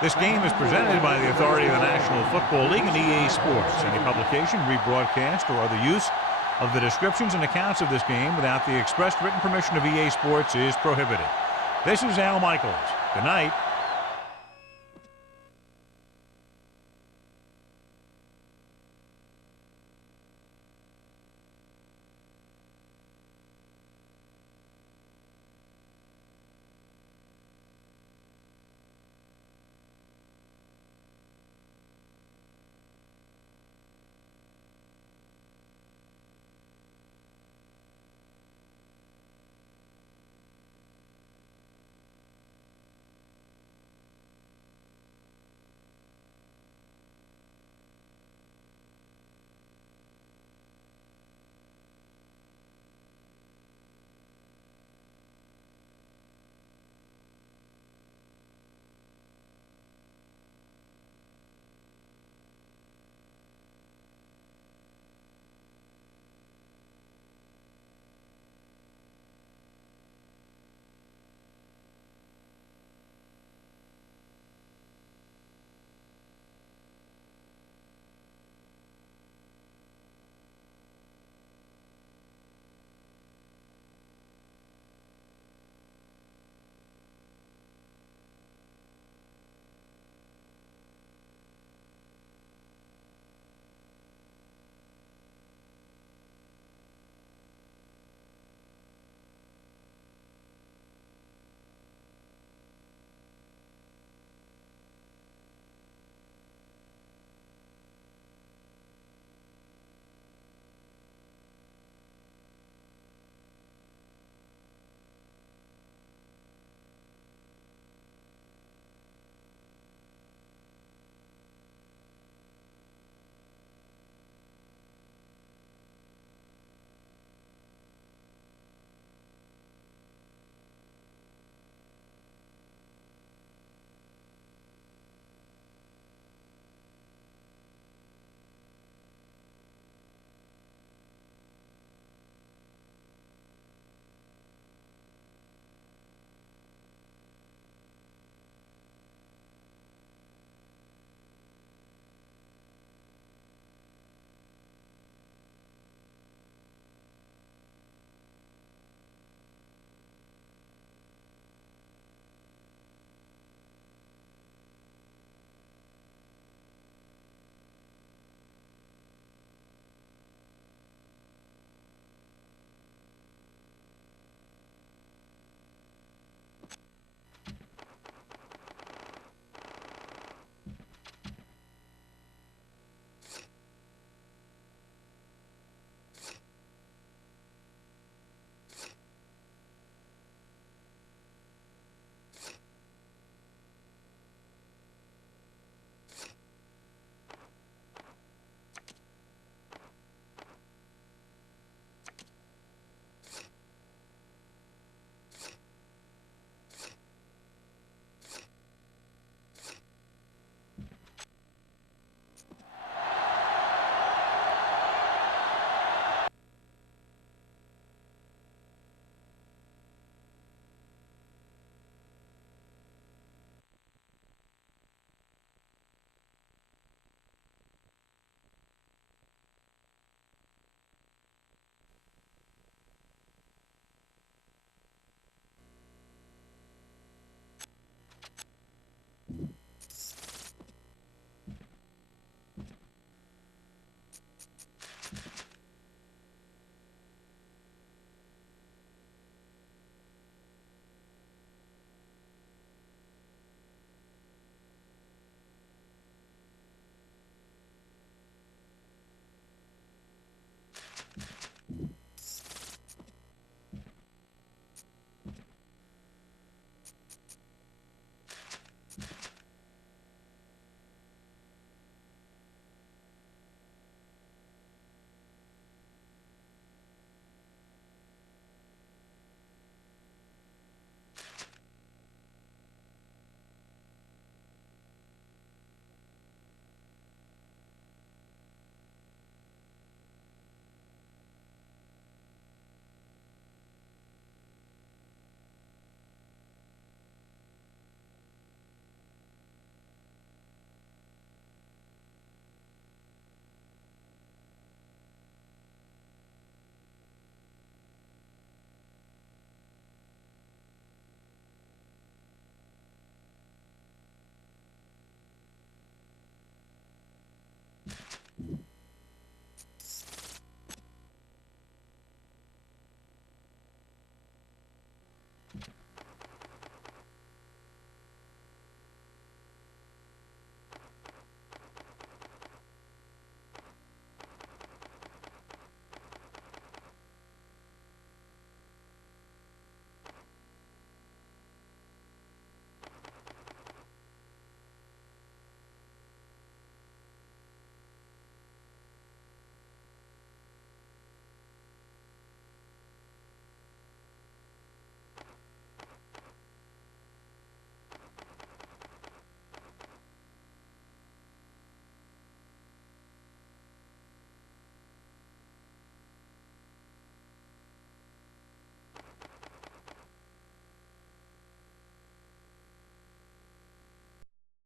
This game is presented by the authority of the National Football League and EA Sports. Any publication, rebroadcast, or other use of the descriptions and accounts of this game without the expressed written permission of EA Sports is prohibited. This is Al Michaels. Good night.